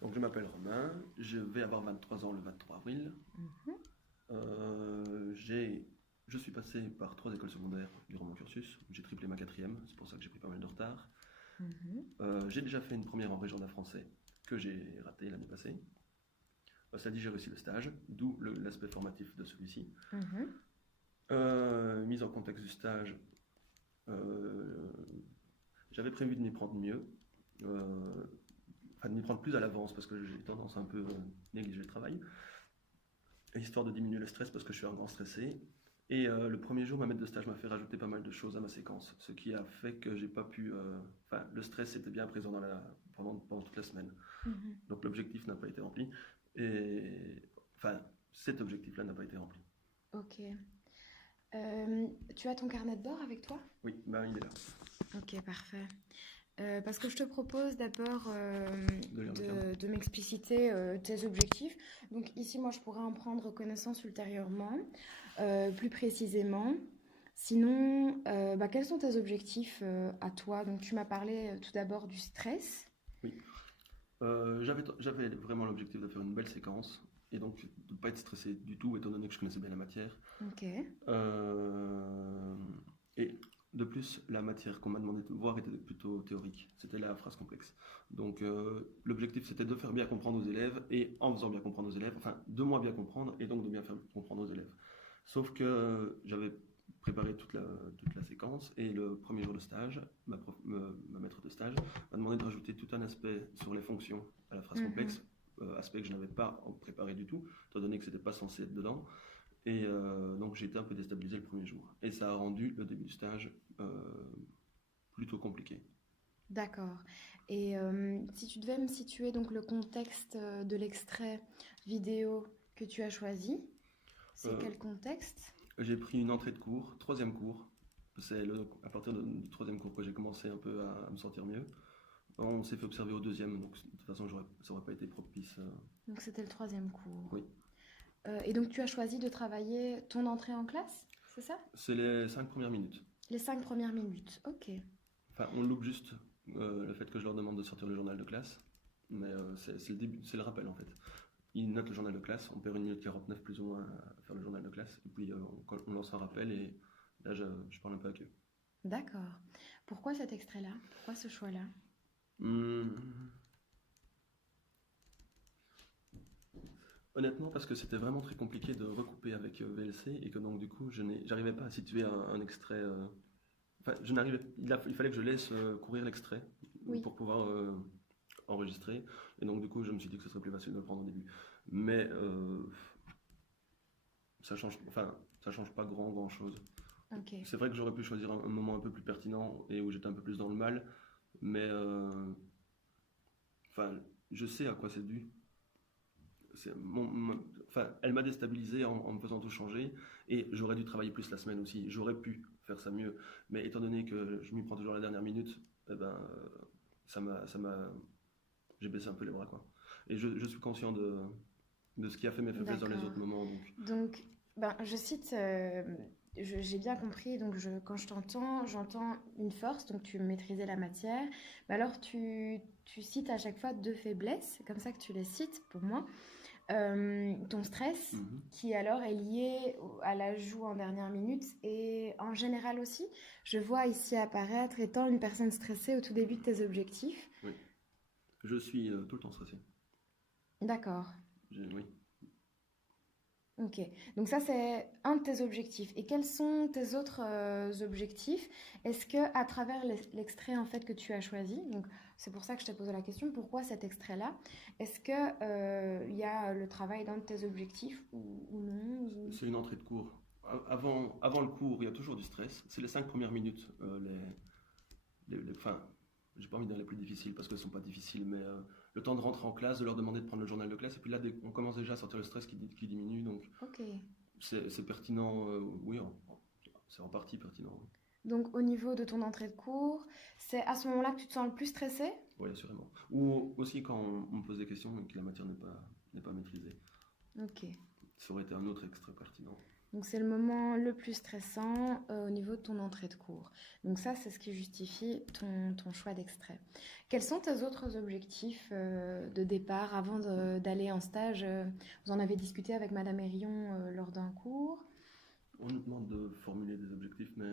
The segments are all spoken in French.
Donc je m'appelle Romain, je vais avoir 23 ans le 23 avril. Mhm, Je suis passé par 3 écoles secondaires durant mon cursus. J'ai triplé ma quatrième, c'est pour ça que j'ai pris pas mal de retard. mhm, J'ai déjà fait une première en régional français que j'ai raté l'année passée. Cela dit, j'ai réussi le stage, d'où l'aspect formatif de celui-ci. mhm. Mise en contexte du stage, euh, j'avais prévu de m'y prendre mieux, enfin de m'y prendre plus à l'avance parce que j'ai tendance à un peu négliger le travail, histoire de diminuer le stress parce que je suis un grand stressé. Et le premier jour, ma maître de stage m'a fait rajouter pas mal de choses à ma séquence, ce qui a fait que j'ai pas pu. Enfin, le stress était bien présent pendant toute la semaine. Mhm. Donc l'objectif n'a pas été rempli. Et enfin, cet objectif-là n'a pas été rempli. Ok. Tu as ton carnet de bord avec toi? Oui, ben il est là. Ok, parfait. Parce que je te propose d'abord De lire le carnet. de m'expliciter tes objectifs. Donc ici, moi, je pourrais en prendre connaissance ultérieurement, plus précisément. Sinon, quels sont tes objectifs à toi? Donc tu m'as parlé tout d'abord du stress. Oui. J'avais vraiment l'objectif de faire une belle séquence et donc de ne pas être stressé du tout, étant donné que je connaissais bien la matière. Ok. Euh, et de plus, la matière qu'on m'a demandé de voir était plutôt théorique. C'était la phrase complexe. Donc l'objectif c'était de faire bien comprendre aux élèves et en faisant bien comprendre aux élèves, enfin de moi bien comprendre et donc de bien faire comprendre aux élèves. Sauf que j'avais préparé toute la séquence et le premier jour de stage, ma maître de stage m'a demandé de rajouter tout un aspect sur les fonctions à la phrase Mhm. complexe, aspect que je n'avais pas préparé du tout, étant donné que c'était pas censé être dedans. Et donc j'ai été un peu déstabilisé le premier jour. Et ça a rendu le début du stage plutôt compliqué. D'accord. Et si tu devais me situer donc le contexte de l'extrait vidéo que tu as choisi, c'est Euh, quel contexte? j'ai pris une entrée de cours, troisième cours. C'est à partir du troisième cours que j'ai commencé un peu à me sentir mieux. On s'est fait observer au deuxième, donc de toute façon ça aurait pas été propice. Donc c'était le troisième cours. Oui, Et donc tu as choisi de travailler ton entrée en classe, c'est ça? c'est les 5 premières minutes. Les 5 premières minutes. Ok. Enfin, on loupe juste le fait que je leur demande de sortir le journal de classe, mais c'est le début, c'est le rappel en fait. Ils notent le journal de classe, on perd 1 minute 49 plus ou moins à faire le journal de classe, et puis on lance un rappel et là je parle un peu avec eux. D'accord. Pourquoi cet extrait-là? Pourquoi ce choix-là? Hum, Honnêtement, parce que c'était vraiment très compliqué de recouper avec VLC et que donc du coup j'arrivais pas à situer un extrait. Enfin, il fallait que je laisse courir l'extrait Oui. pour pouvoir enregistrer. Et donc du coup je me suis dit que ce serait plus facile de le prendre au début. Mais ça change pas grand chose. Ok. C'est vrai que j'aurais pu choisir un moment un peu plus pertinent et où j'étais un peu plus dans le mal, mais enfin, je sais à quoi c'est dû. Enfin, elle m'a déstabilisé en me faisant tout changer et j'aurais dû travailler plus la semaine aussi. J'aurais pu faire ça mieux, mais étant donné que je m'y prends toujours à la dernière minute, eh ben, ça m'a, j'ai baissé un peu les bras quoi. Et je suis conscient de ce qui a fait mes faiblesses dans les D'accord. autres moments, donc Donc, je cite, j'ai bien compris, donc quand je t'entends, j'entends une force, donc tu maîtrisais la matière, mais alors tu cites à chaque fois deux faiblesses, c'est comme ça que tu les cites pour moi. Ton stress, mhm. qui alors est lié à l'ajout en dernière minute, et en général aussi, je vois ici apparaître étant une personne stressée au tout début de tes objectifs. Oui, je suis tout le temps stressé. D'accord. Oui. Ok, donc ça c'est un de tes objectifs. Et quels sont tes autres objectifs? Est-ce que à travers l'extrait en fait que tu as choisi, donc c'est pour ça que je t'ai posé la question, pourquoi cet extrait-là? Est-ce que il y a le travail d'un de tes objectifs ou non C'est une entrée de cours. Avant le cours, il y a toujours du stress. C'est les 5 premières minutes, enfin, j'ai pas envie d'aller les plus difficiles parce qu'elles sont pas difficiles, mais le temps de rentrer en classe, de leur demander de prendre le journal de classe, et puis là, on commence déjà à sortir le stress qui diminue, donc Ok. c'est pertinent, oui, c'est en partie pertinent, oui. Donc au niveau de ton entrée de cours, c'est à ce moment-là que tu te sens le plus stressé? Oui, assurément. Ou aussi quand on me pose des questions et que la matière n'est pas maîtrisée. Ok. Ça aurait été un autre extrait pertinent. Donc c'est le moment le plus stressant au niveau de ton entrée de cours. Donc ça, c'est ce qui justifie ton choix d'extrait. Quels sont tes autres objectifs de départ avant d'aller en stage? Vous en avez discuté avec Madame Hérion lors d'un cours? On nous demande de formuler des objectifs, mais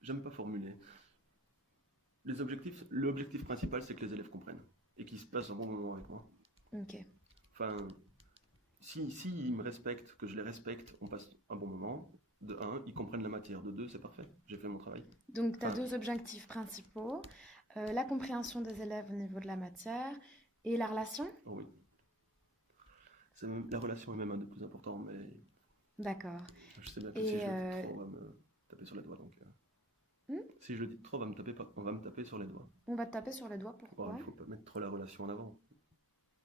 j'aime pas formuler. L'objectif principal, c'est que les élèves comprennent et qu'ils se passent un bon moment avec moi. Ok. Enfin, si ils me respectent, que je les respecte, on passe un bon moment. De un, ils comprennent la matière. De deux, c'est parfait. J'ai fait mon travail. Donc tu as Enfin, deux objectifs principaux, la compréhension des élèves au niveau de la matière et la relation? oh oui. La relation est même un des plus importants, mais D'accord. je sais bien que si Et je le dis trop, on va me taper sur les doigts. Donc, hmm, si je le dis trop, on va me taper sur les doigts. on va te taper sur le doigt, Bon, pourquoi? il faut pas mettre trop la relation en avant.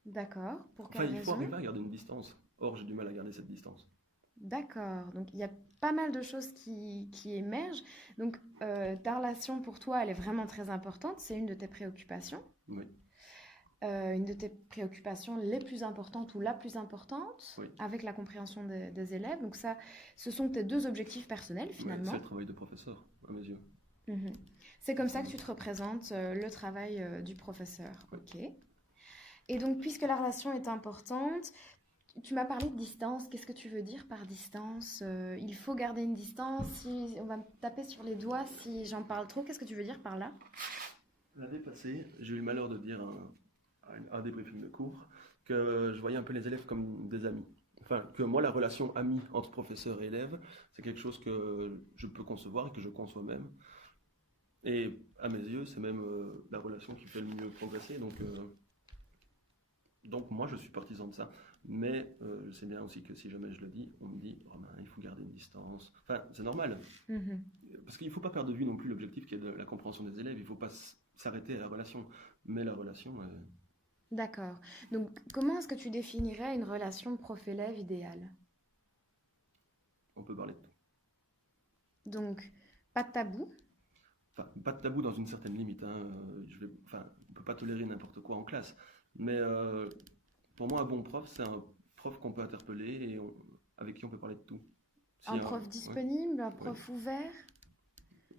D'accord. Pour Enfin, quelle il faut raison? arriver à garder une distance. Or, j'ai du mal à garder cette distance. D'accord. Donc il y a pas mal de choses qui émergent. Donc ta relation pour toi, elle est vraiment très importante. C'est une de tes préoccupations. Oui, Une de tes préoccupations les plus importantes ou la plus importante oui. avec la compréhension des élèves. Donc ça, ce sont tes deux objectifs personnels Ouais, c'est finalement. le travail de professeur, à mes yeux. Mhm. C'est comme ça que tu te représentes le travail du professeur. Oui. Ok. Et donc, puisque la relation est importante, tu m'as parlé de distance. Qu'est-ce que tu veux dire par distance? Il faut garder une distance. Si on va me taper sur les doigts si j'en parle trop, qu'est-ce que tu veux dire par là? L'année passée, j'ai eu le malheur de dire à un débriefing de cours que je voyais un peu les élèves comme des amis. Enfin, que moi, la relation amie entre professeur et élève, c'est quelque chose que je peux concevoir et que je conçois même. Et à mes yeux, c'est même la relation qui fait le mieux progresser. Donc moi, je suis partisan de ça. Mais je sais bien aussi que si jamais je le dis, on me dit, Romain, il faut garder une distance. Enfin, c'est normal. Mhm. Parce qu'il ne faut pas perdre de vue non plus l'objectif qui est de la compréhension des élèves. Il ne faut pas s'arrêter à la relation. Mais la relation, D'accord. Donc, comment est-ce que tu définirais une relation prof-élève idéale? on peut parler de tout. Donc, pas de tabou. Enfin, pas de tabou dans une certaine limite. Hein. On ne peut pas tolérer n'importe quoi en classe. Mais pour moi, un bon prof, c'est un prof qu'on peut interpeller et avec qui on peut parler de tout. Un prof Ouais, disponible, un ouais, prof ouvert.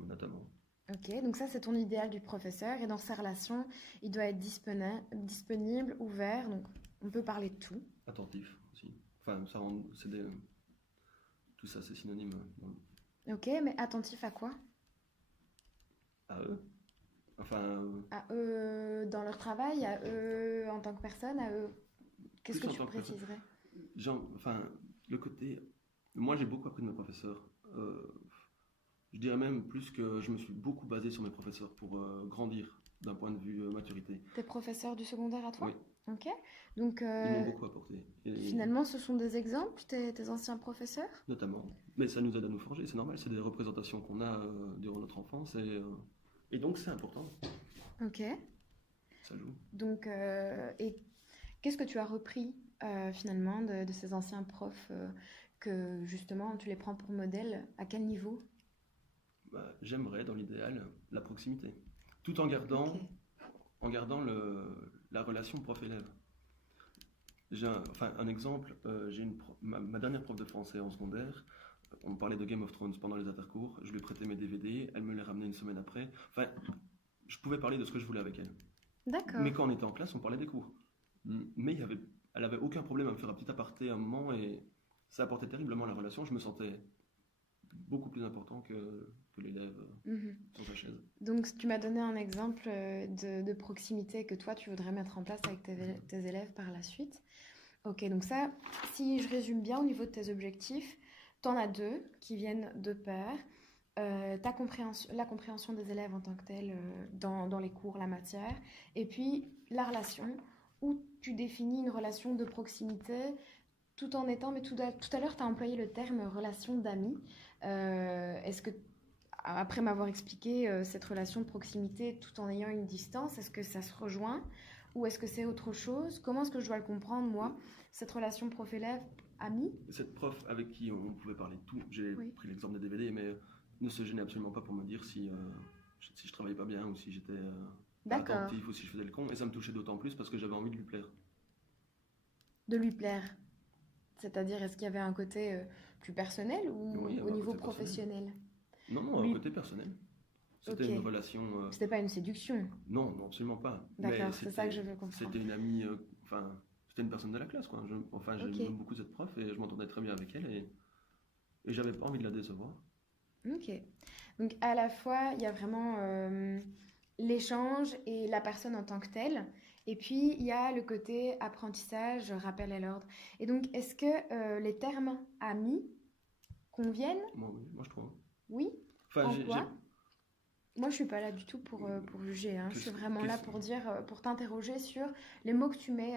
notamment. Ok, donc ça c'est ton idéal du professeur et dans sa relation, il doit être disponible, ouvert, donc on peut parler de tout. Attentif aussi. Enfin, tout ça, c'est synonyme Ok, mais attentif à quoi? à eux. Enfin, À eux dans leur travail, à eux en tant que personne, à eux. Qu'est-ce plus que en tu tant que personne. préciserais? Enfin, le côté. Moi, j'ai beaucoup appris de mes professeurs. Je dirais même plus que je me suis beaucoup basé sur mes professeurs pour grandir d'un point de vue maturité. Tes professeurs du secondaire à toi? Oui, Ok, donc ils m'ont beaucoup apporté. Et finalement ce sont des exemples, tes anciens professeurs? notamment. Mais ça nous aide à nous forger, c'est normal, c'est des représentations qu'on a durant notre enfance. Et donc, c'est important. Ok, Ça joue. donc et qu'est-ce que tu as repris finalement de ces anciens profs que justement tu les prends pour modèle? À quel niveau? Bah, j'aimerais, dans l'idéal, la proximité. Tout Ok. en gardant la relation prof-élève. Enfin, un exemple, ma dernière prof de français en secondaire, on parlait de Game of Thrones pendant les intercours, je lui prêtais mes DVD, elle me les ramenait une semaine après. Enfin, je pouvais parler de ce que je voulais avec elle. D'accord. Mais quand on était en classe, on parlait des cours. Mais elle avait aucun problème à me faire un petit aparté à un moment et ça apportait terriblement à la relation. Je me sentais beaucoup plus important que l'élève Mhm. sur sa chaise. Donc tu m'as donné un exemple de proximité que toi tu voudrais mettre en place avec tes élèves par la suite. Ok, donc ça, si je résume bien au niveau de tes objectifs, tu en as deux qui viennent de pair. La compréhension des élèves en tant que telle dans les cours, la matière, et puis la relation, où tu définis une relation de proximité tout en étant, mais tout à l'heure tu as employé le terme relation d'amis. Est-ce que, après m'avoir expliqué cette relation de proximité tout en ayant une distance, est-ce que ça se rejoint ou est-ce que c'est autre chose? Comment est-ce que je dois le comprendre, moi, cette relation prof-élève, ami? Cette prof avec qui on pouvait parler de tout, j'ai Oui. pris l'exemple des DVD, mais ne se gênait absolument pas pour me dire si je travaillais pas bien ou si j'étais pas D'accord. attentif ou si je faisais le con. Et ça me touchait d'autant plus parce que j'avais envie de lui plaire. De lui plaire. C'est-à-dire, est-ce qu'il y avait un côté plus personnel Oui, il y ou avait au un niveau côté personnel. professionnel? Non, non, Lui, côté personnel. C'était ok. une relation. C'était pas une séduction. Non, non, absolument pas. Mais D'accord, c'est ça que je veux c'était comprendre. une amie. Enfin, c'était une personne de la classe, quoi. Enfin, Ok, j'aimais beaucoup cette prof et je m'entendais très bien avec elle et j'avais pas envie de la décevoir. ok. Donc à la fois, il y a vraiment l'échange et la personne en tant que telle. Et puis, il y a le côté apprentissage, rappel à l'ordre. Et donc, est-ce que les termes amis conviennent? Moi, oui, moi je trouve. Oui? Enfin, En quoi? Moi, je suis pas là du tout pour juger, hein. Je suis qu'est-ce que- vraiment là qu'est-ce- pour dire, pour t'interroger sur les mots que tu mets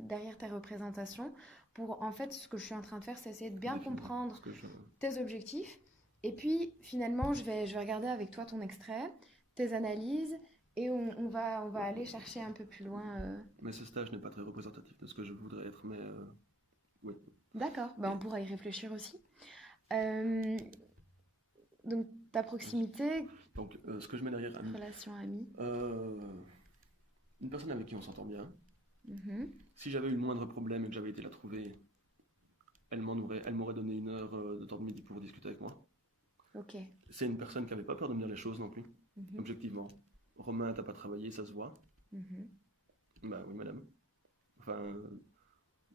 derrière tes représentations. Pour, en fait, ce que je suis en train de faire, c'est essayer de bien définir ce comprendre que je. tes objectifs. Et puis, finalement, je vais regarder avec toi ton extrait, tes analyses, et on va aller chercher un peu plus loin. Mais ce stage n'est pas très représentatif de ce que je voudrais être, mais oui. D'accord, ben, Et on pourra y réfléchir aussi. Euh, donc, ta proximité, donc, ce que je mets derrière ami, relation amie. euh, une personne avec qui on s'entend bien. Mhm. Si j'avais eu le moindre problème et que j'avais été la trouver, elle m'aurait donné 1 heure de temps de midi pour discuter avec moi. Ok. C'est une personne qui n'avait pas peur de me dire les choses non plus, Mhm. objectivement. Romain, t'as pas travaillé, ça se voit. Mhm. Bah oui, madame. Enfin,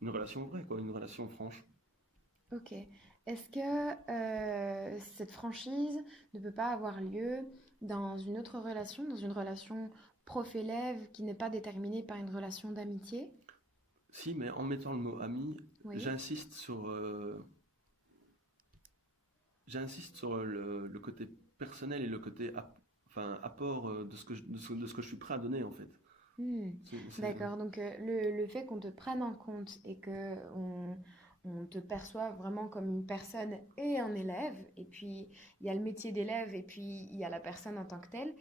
une relation vraie, quoi, une relation franche. Ok. Est-ce que cette franchise ne peut pas avoir lieu dans une autre relation, dans une relation prof-élève qui n'est pas déterminée par une relation d'amitié? Si, mais en mettant le mot ami, Oui. j'insiste sur, j'insiste sur le côté personnel et le côté enfin, apport de ce que je suis prêt à donner, en fait. Hmm. C'est. D'accord. Donc le fait qu'on te prenne en compte et que on te perçoive vraiment comme une personne et un élève, et puis il y a le métier d'élève et puis il y a la personne en tant que telle,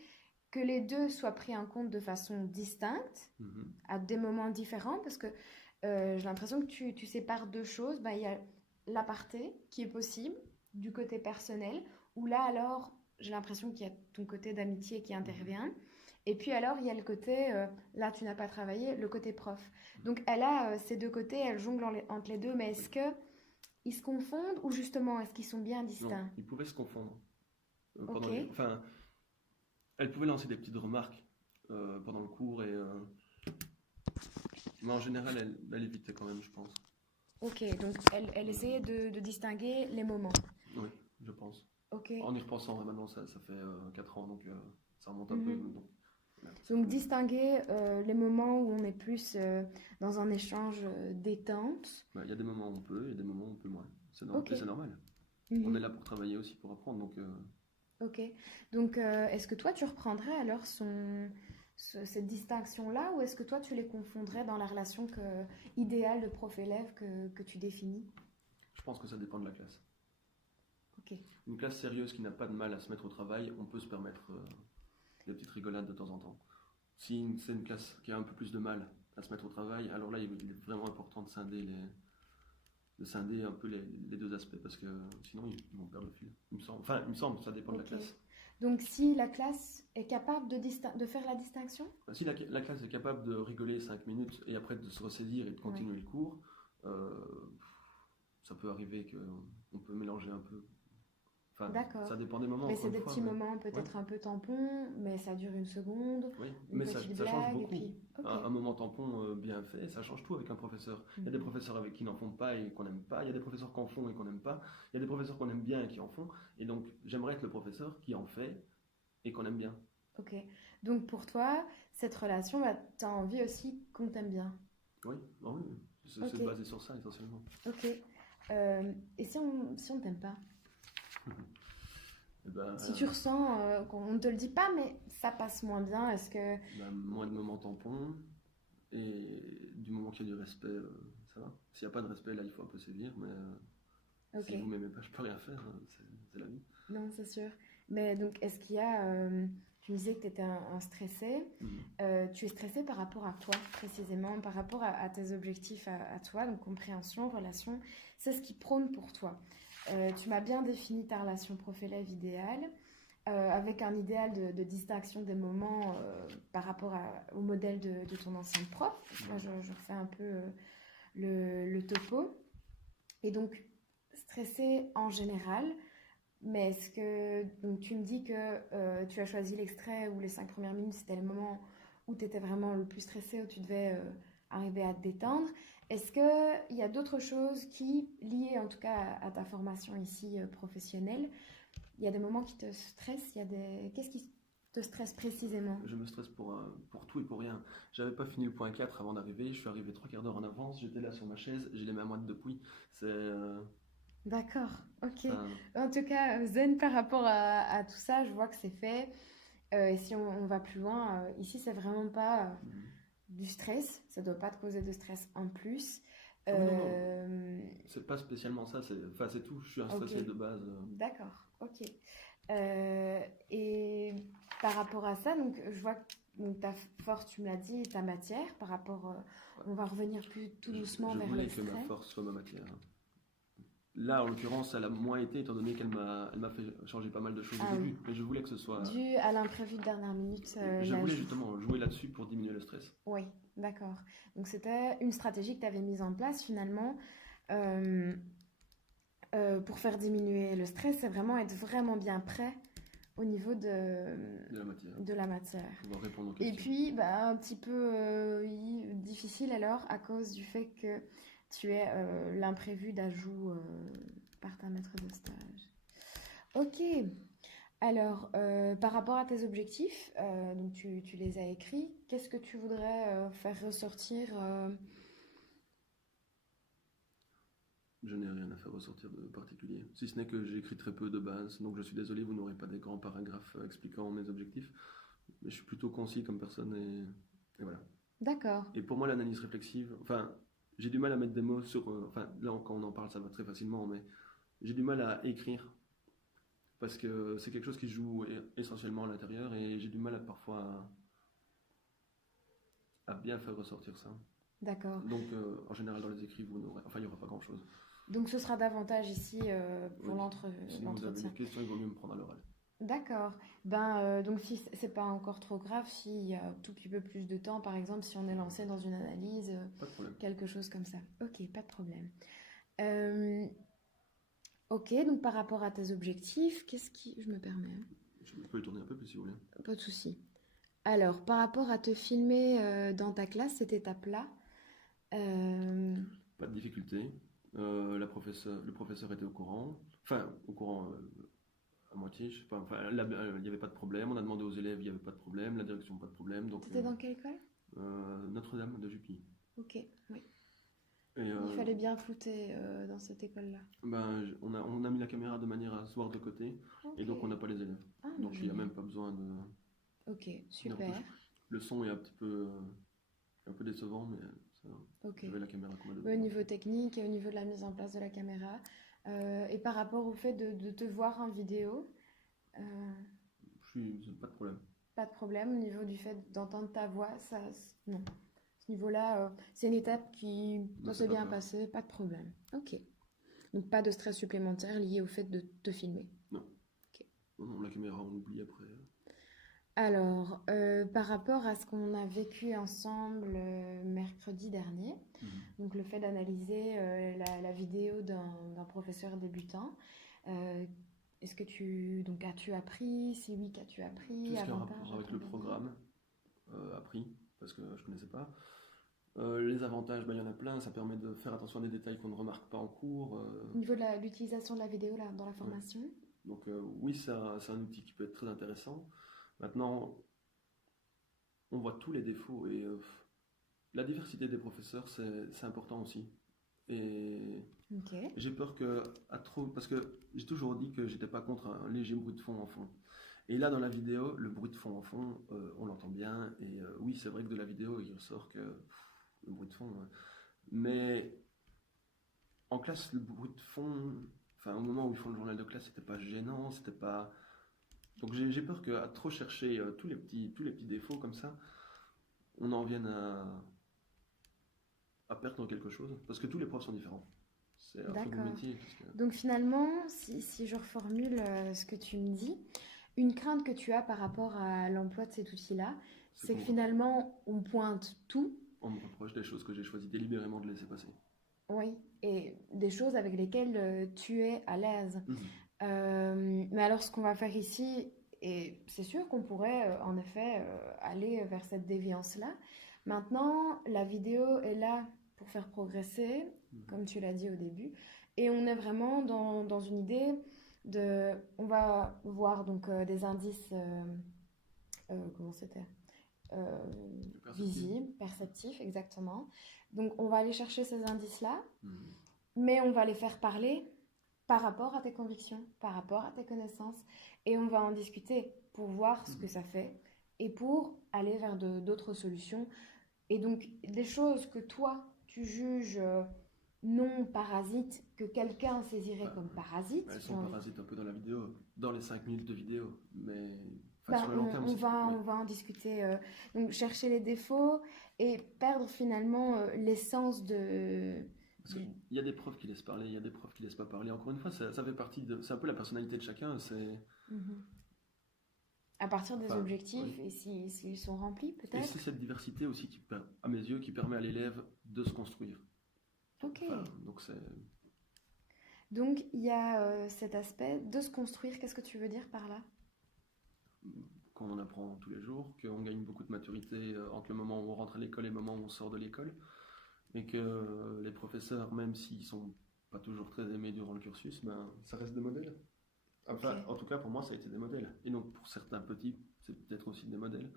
que les deux soient pris en compte de façon distincte, Mhm. à des moments différents, parce que j'ai l'impression que tu sépares deux choses. Ben, il y a l'aparté qui est possible du côté personnel, où là alors j'ai l'impression qu'il y a ton côté d'amitié qui Mhm. intervient. Et puis alors il y a le côté, là tu n'as pas travaillé, le côté prof. Donc elle a ces deux côtés, elle jongle entre les deux, mais Oui. est-ce que ils se confondent ou justement est-ce qu'ils sont bien Non, distincts? ils pouvaient se confondre Ok, Enfin, elle pouvait lancer des petites remarques pendant le cours mais en général, elle évitait quand même, je pense. ok, donc elle essayait de distinguer les moments. Oui, je pense. Ok. En y repensant, ouais, maintenant ça fait 4 ans, donc ça remonte un peu. Mhm. Donc, ouais, ça Donc fait. distinguer les moments où on est plus dans un échange détente. Bah, il y a des moments où on peut, il y a des moments où on peut moins. Ok. Et c'est normal. On est Mhm. là pour travailler aussi, pour apprendre. Donc, Ok. Donc est-ce que toi tu reprendrais alors cette distinction-là ou est-ce que toi tu les confondrais dans la relation idéale de prof-élève que tu définis? je pense que ça dépend de la classe. Ok. Une classe sérieuse qui n'a pas de mal à se mettre au travail, on peut se permettre des petites rigolades de temps en temps. Si c'est une classe qui a un peu plus de mal à se mettre au travail, alors là, il est vraiment important de scinder un peu les deux aspects parce que sinon ils vont perdre le fil. Il me semble. Enfin, il me semble, ça dépend de la Ok. classe. Donc si la classe est capable de faire la distinction? Si la classe est capable de rigoler 5 minutes et après de se ressaisir et de Oui. continuer le cours, euh, ça peut arriver qu'on peut mélanger un peu. Enfin, D'accord. ça dépend des moments, Mais encore c'est une des fois, petits mais moments ouais, peut-être un peu tampons, mais ça dure une seconde, oui. une Mais petite ça change blague et beaucoup. puis ok. Un moment tampon bien fait, ça change tout avec un professeur. Il y a des Mhm. professeurs avec qui n'en font pas et qu'on n'aime pas. Il y a des professeurs qui en font et qu'on n'aime pas. Il y a des professeurs qu'on aime bien et qui en font. Et donc, j'aimerais être le professeur qui en fait et qu'on aime bien. Ok. Donc pour toi, cette relation, bah, tu as envie aussi qu'on t'aime bien. Oui, ah oui, Ok, c'est basé sur ça essentiellement. ok. Et si on t'aime pas? Et ben, Si tu ressens qu'on ne te le dit pas, mais ça passe moins bien, est-ce que... moins de moments tampons et du moment qu'il y a du respect, ça va. S'il n'y a pas de respect, là, il faut un peu sévir, mais Ok, si vous m'aimez pas, je peux rien faire, c'est la vie. non, c'est sûr. Mais donc, est-ce qu'il y a... tu me disais que tu étais un stressé. Mhm. Tu es stressé par rapport à toi, précisément, par rapport à tes objectifs à toi, donc compréhension, relation. C'est ce qui prône pour toi. Tu m'as bien défini ta relation prof-élève idéale, avec un idéal de distinction des moments par rapport au modèle de ton ancien prof. Là, je refais un peu le topo. Et donc, stressé en général, mais est-ce que donc tu me dis que tu as choisi l'extrait où les 5 premières minutes, c'était le moment où tu étais vraiment le plus stressé, où tu devais arriver à te détendre. Est-ce qu'il y a d'autres choses qui, liées en tout cas à ta formation ici professionnelle, il y a des moments qui te stressent, il y a des... Qu'est-ce qui te stresse précisément? Je me stresse pour tout et pour rien. J'avais pas fini le point 4 avant d'arriver, je suis arrivé 3 quarts d'heure en avance, j'étais là sur ma chaise, j'ai les mains moites depuis. C'est. D'accord, ok. Enfin, En tout cas, zen par rapport à tout ça, je vois que c'est fait. Et si on va plus loin, ici, c'est vraiment pas mhm. du stress. Ça doit pas te causer de stress en plus. Ah oui, non, non, Euh, c'est pas spécialement ça, enfin, c'est tout. Je suis un ok, stressé de base. d'accord, ok. Euh, et par rapport à ça, donc je vois que donc, ta force, tu me l'as dit, et ta matière, par rapport, Ouais. on va revenir plus tout doucement Je vers voulais que ma l'extrait. force soit ma matière. Là, en l'occurrence, elle a moins été, étant donné elle m'a fait changer pas mal de choses au Ah oui, début. Mais je voulais que ce soit. dû à l'imprévu de dernière minute, Je voulais l'ajout. justement jouer là-dessus pour diminuer le stress. Oui, d'accord. Donc c'était une stratégie que tu avais mise en place finalement euh, pour faire diminuer le stress, c'est vraiment être vraiment bien prêt au niveau De la matière. de la matière. Pouvoir répondre aux Et questions. puis, bah, un petit peu difficile alors à cause du fait que tu es l'imprévu d'ajout par ta maître de stage. Ok. Alors, par rapport à tes objectifs, donc tu les as écrits, qu'est-ce que tu voudrais faire ressortir Je n'ai rien à faire ressortir de particulier. Si ce n'est que j'ai écrit très peu de base, donc je suis désolé, vous n'aurez pas des grands paragraphes expliquant mes objectifs. Mais je suis plutôt concis comme personne et voilà. D'accord. Et pour moi, l'analyse réflexive, enfin, j'ai du mal à mettre des mots sur. Enfin, là, quand on en parle, ça va très facilement, mais j'ai du mal à écrire parce que c'est quelque chose qui joue essentiellement à l'intérieur et j'ai du mal parfois à bien faire ressortir ça. D'accord. Donc, en général, dans les écrits, enfin, il n'y aura pas grand-chose. Donc ce sera davantage ici pour Oui. Si vous avez l'entretien. des questions, il vaut mieux me prendre à l'oral. D'accord. Ben donc si c'est pas encore trop grave, s'il y a un tout petit peu plus de temps, par exemple, si on est lancé dans une analyse, Pas de problème. quelque chose comme ça. Ok, pas de problème. Euh, ok, donc par rapport à tes objectifs, qu'est-ce qui... Je me permets, hein. Je peux le tourner un peu plus si vous voulez. Pas de souci. Alors, par rapport à te filmer dans ta classe, cette étape-là, euh, Pas de difficulté. Le professeur était au courant. Enfin, au courant à moitié, je sais pas. Enfin, il n'y avait pas de problème. On a demandé aux élèves, il n'y avait pas de problème. La direction, pas de problème. Donc, t'étais dans quelle école? Notre-Dame de Jupy. Ok, oui. Et Il fallait bien flouter dans cette école-là. ben, on a mis la caméra de manière à se voir de côté. Et Ok. donc, on n'a pas les élèves. Ah, bah, Donc, il n'y a génial. même pas besoin de. Ok, d'un super. push. Le son est un peu décevant, mais ça va. Ok. J'avais la caméra qu'on m'a Oui, au donnée. niveau technique et au niveau de la mise en place de la caméra. Et par rapport au fait de te voir en vidéo, euh, Pas de problème. pas de problème. Au niveau du fait d'entendre ta voix, ça, non. À ce niveau-là, c'est une étape qui Ben, ça c'est s'est pas bien grave. passé, pas de problème. Ok. Donc pas de stress supplémentaire lié au fait de te filmer. Non. Ok. Non, non, la caméra, on oublie après. Alors, par rapport à ce qu'on a vécu ensemble mercredi dernier, Mhm. donc le fait d'analyser la vidéo d'un professeur débutant, euh, est-ce que donc as-tu appris? Si oui, qu'as-tu appris? Tout ce qui a un Avantages, rapport avec le inconvénients? programme, appris, parce que je connaissais pas. Les avantages, ben, il y en a plein. Ça permet de faire attention à des détails qu'on ne remarque pas en cours. Au niveau de l'utilisation de la vidéo là, dans la Ouais. formation? Donc, oui, c'est un outil qui peut être très intéressant. Maintenant, on voit tous les défauts et la diversité des professeurs, c'est important aussi. Et Ok, j'ai peur que, parce que j'ai toujours dit que j'étais pas contre un léger bruit de fond en fond. Et là, dans la vidéo, le bruit de fond en fond, on l'entend bien. Et oui, c'est vrai que de la vidéo, il ressort que le bruit de fond. Mais en classe, le bruit de fond, enfin, au moment où ils font le journal de classe, c'était pas gênant, c'était pas. Donc j'ai peur qu'à trop chercher tous les petits défauts comme ça, on en vienne à perdre quelque chose. Parce que tous les profs sont différents. C'est un très beau d'accord. métier. Donc finalement, si je reformule ce que tu me dis, une crainte que tu as par rapport à l'emploi de cet outil-là, C'est c'est que qu'on finalement, on pointe tout. on me reproche des choses que j'ai choisi délibérément de laisser passer. Oui, et des choses avec lesquelles tu es à l'aise. Mhm. Mais alors, ce qu'on va faire ici, et c'est sûr qu'on pourrait en effet aller vers cette déviance-là. Maintenant, la vidéo est là pour faire progresser, Mhm. comme tu l'as dit au début, et on est vraiment dans une idée de... On va voir donc des indices, comment c'était? euh, Perceptive. Visibles, perceptifs, exactement. Donc, on va aller chercher ces indices-là, Mhm. mais on va les faire parler par rapport à tes convictions, par rapport à tes connaissances, et on va en discuter pour voir ce que Mhm. ça fait et pour aller vers d'autres solutions. Et donc, des choses que toi, tu juges non parasites, que quelqu'un saisirait Enfin, comme parasites, elles j'ai sont envie. parasites un peu dans la vidéo, dans les 5 minutes de vidéo. Mais enfin, sur Ben, le long terme, on oui. va en discuter. Donc, chercher les défauts et perdre finalement l'essence Parce qu'il du... y a des profs qui laissent parler, il y a des profs qui laissent pas parler. Encore une fois, ça fait partie de. C'est un peu la personnalité de chacun. C'est. Mhm. À partir des Enfin, objectifs oui. et s'ils sont remplis, Et c'est peut-être. cette diversité aussi, à mes yeux, qui permet à l'élève de se construire. Ok. Enfin, donc c'est. Donc, il y a cet aspect de se construire. Qu'est-ce que tu veux dire par là? Qu'on en apprend tous les jours, qu'on gagne beaucoup de maturité entre le moment où on rentre à l'école et le moment où on sort de l'école. Et que les professeurs, même s'ils sont pas toujours très aimés durant le cursus, ben, ça reste des modèles. Ok. Enfin, en tout cas, pour moi, ça a été des modèles. Et donc, pour certains petits, c'est peut-être aussi des modèles.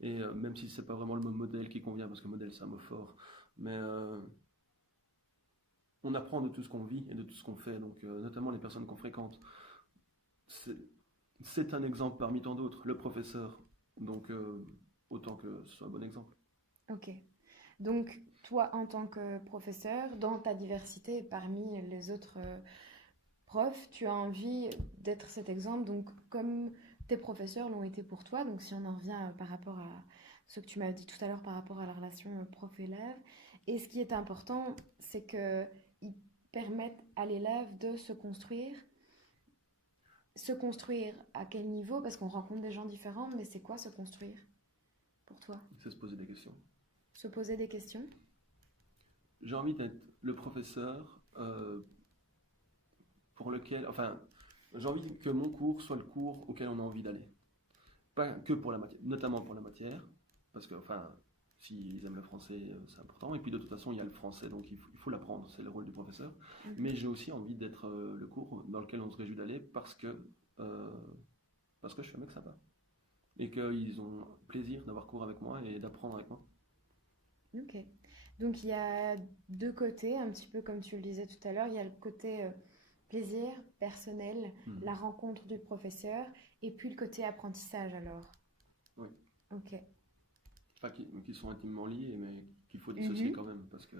Et même si c'est pas vraiment le mot modèle qui convient, parce que modèle, c'est un mot fort, mais on apprend de tout ce qu'on vit et de tout ce qu'on fait, donc notamment les personnes qu'on fréquente. C'est c'est un exemple parmi tant d'autres, le professeur. Donc, autant que ce soit un bon exemple. Ok. Donc, toi, en tant que professeur, dans ta diversité parmi les autres profs, tu as envie d'être cet exemple. Donc, comme tes professeurs l'ont été pour toi, donc si on en revient par rapport à ce que tu m'as dit tout à l'heure par rapport à la relation prof-élève, et ce qui est important, c'est qu'ils permettent à l'élève de se construire. Se construire à quel niveau? Parce qu'on rencontre des gens différents, mais c'est quoi se construire pour toi? C'est se poser des questions. Se poser des questions? J'ai envie d'être le professeur pour lequel, enfin, j'ai envie que mon cours soit le cours auquel on a envie d'aller. Pas que pour la matière, notamment pour la matière, parce que, enfin, s'ils aiment le français, c'est important. Et puis de toute façon, il y a le français, donc il faut l'apprendre, c'est le rôle du professeur. Mais Mhm. j'ai aussi envie d'être le cours dans lequel on se réjouit d'aller euh, parce que je suis un mec sympa. Et qu'ils ont plaisir d'avoir cours avec moi et d'apprendre avec moi. Ok. Donc il y a deux côtés, un petit peu comme tu le disais tout à l'heure. Il y a le côté plaisir personnel, Mhm. la rencontre du professeur, et puis le côté apprentissage alors. Oui. Ok. Pas qui sont intimement liés, mais qu'il faut dissocier Mhm. quand même, parce que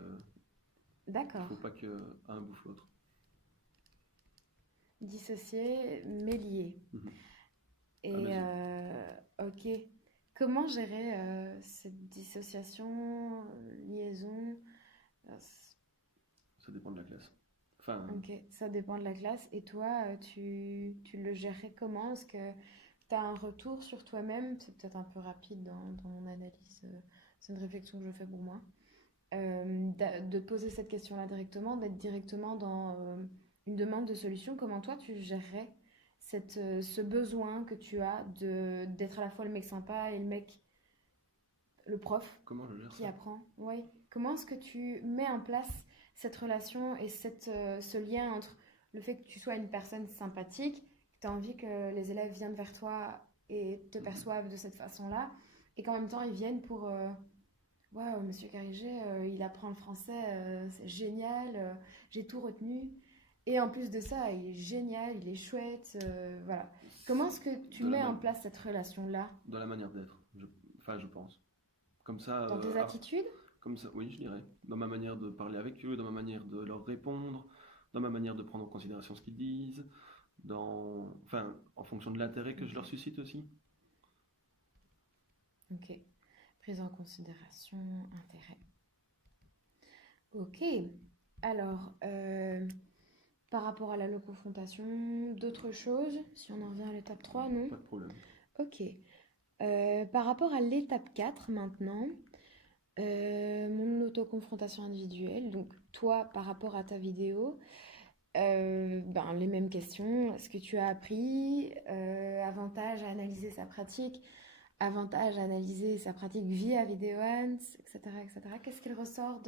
il D'accord. faut pas qu'un bouffe l'autre. Dissocié, mais lié. Mhm. À mes Et yeux. ok. Comment gérer cette dissociation, liaison? Ça dépend de la classe. Enfin, Ok, ça dépend de la classe. Et toi, tu le gérerais comment? Est-ce que tu as un retour sur toi-même? C'est peut-être un peu rapide dans mon analyse. C'est une réflexion que je fais pour moi. De te poser cette question-là directement, d'être directement dans une demande de solution. Comment toi, tu gérerais ce besoin que tu as d'être à la fois le mec sympa et le mec, le prof comment je gère qui ça? apprend? Oui. Comment est-ce que tu mets en place cette relation et ce lien entre le fait que tu sois une personne sympathique, que tu as envie que les élèves viennent vers toi et te Mhm. perçoivent de cette façon-là, et qu'en même temps ils viennent pour waouh, monsieur Carigé, il apprend le français, c'est génial, j'ai tout retenu. Et en plus de ça, il est génial, il est chouette, voilà. Comment est-ce que tu De la, mets en man- place cette relation-là de la manière d'être, enfin je pense. Comme ça, dans tes attitudes? comme ça, oui, je dirais. Dans ma manière de parler avec eux, dans ma manière de leur répondre, dans ma manière de prendre en considération ce qu'ils disent, enfin, en fonction de l'intérêt que je Ok, leur suscite aussi. ok. Prise en considération, intérêt. Ok. Alors, par rapport à la confrontation, d'autres choses, si on en revient à l'étape 3, non? Pas de problème. Ok. Par rapport à l'étape 4 maintenant, mon auto-confrontation individuelle. Donc, toi, par rapport à ta vidéo, ben, les mêmes questions. Est-ce que tu as appris avantage à analyser sa pratique, avantage à analyser sa pratique via VideoHunt, etc., etc. Qu'est-ce qu'il ressort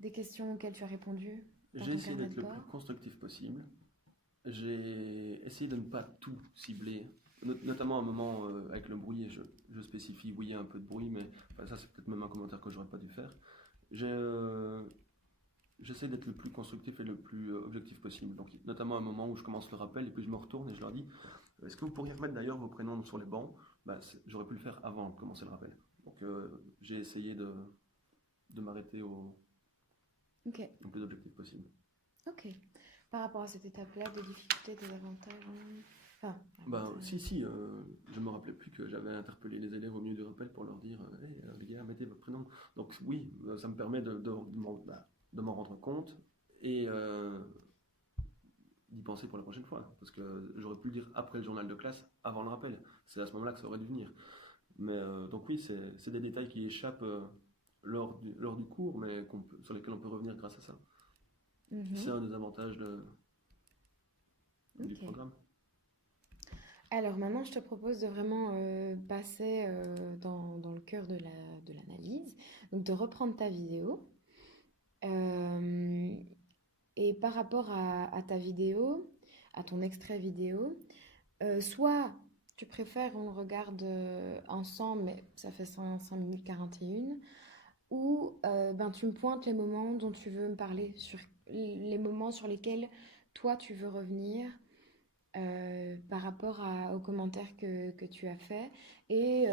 des questions auxquelles tu as répondu dans J'ai ton essayé carnet d'être de le plus bord? constructif possible. J'ai essayé de ne pas tout cibler, notamment à un moment avec le bruit, et je spécifie, oui, il y a un peu de bruit, mais enfin, ça c'est peut-être même un commentaire que j'aurais pas dû faire. J'ai, euh, J'essaie d'être le plus constructif et le plus objectif possible. Donc, notamment à un moment où je commence le rappel et puis je me retourne et je leur dis est-ce que vous pourriez remettre d'ailleurs vos prénoms sur les bancs? J'aurais pu le faire avant de commencer le rappel. Donc, j'ai essayé de m'arrêter Ok, au plus objectif possible. ok. Par rapport à cette étape-là, des difficultés, des avantages, enfin, Si, je me rappelais plus que j'avais interpellé les élèves au milieu du rappel pour leur dire hey, les gars, mettez votre prénom. Donc, oui, ça me permet de m'en rendre compte et d'y penser pour la prochaine fois. Parce que j'aurais pu le dire après le journal de classe, avant le rappel. C'est à ce moment-là que ça aurait dû venir. Mais donc oui, c'est des détails qui échappent lors du cours, mais sur lesquels on peut revenir grâce à ça. C'est mhm, un des avantages du ok. programme. Alors maintenant, je te propose de vraiment passer dans le cœur de l'analyse, donc de reprendre ta vidéo. Euh, et par rapport à ta vidéo, à ton extrait vidéo, soit tu préfères on le regarde ensemble, mais ça fait 5 minutes 41, ou ben, tu me pointes les moments dont tu veux me parler, sur les moments sur lesquels toi tu veux revenir par rapport aux commentaires que tu as fait. Et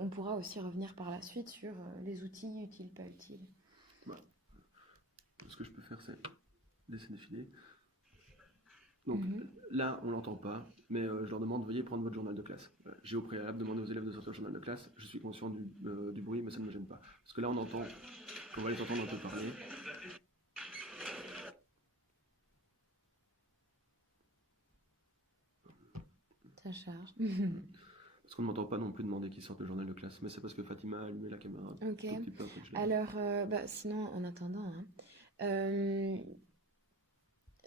on pourra aussi revenir par la suite sur les outils utiles, pas utiles. Bah, ce que je peux faire, c'est laisser défiler. Donc Mhm. là, on l'entend pas, mais je leur demande veuillez prendre votre journal de classe. J'ai au préalable demandé aux élèves de sortir le journal de classe. Je suis conscient du bruit, mais ça ne me gêne pas. Parce que là, on va les entendre un peu parler. Ça charge. Parce qu'on ne m'entend pas non plus demander qu'ils sortent le journal de classe. Mais c'est parce que Fatima a allumé la caméra un Ok. tout petit peu après que je l'ai dit. Alors, bah, sinon, en attendant, hein, euh,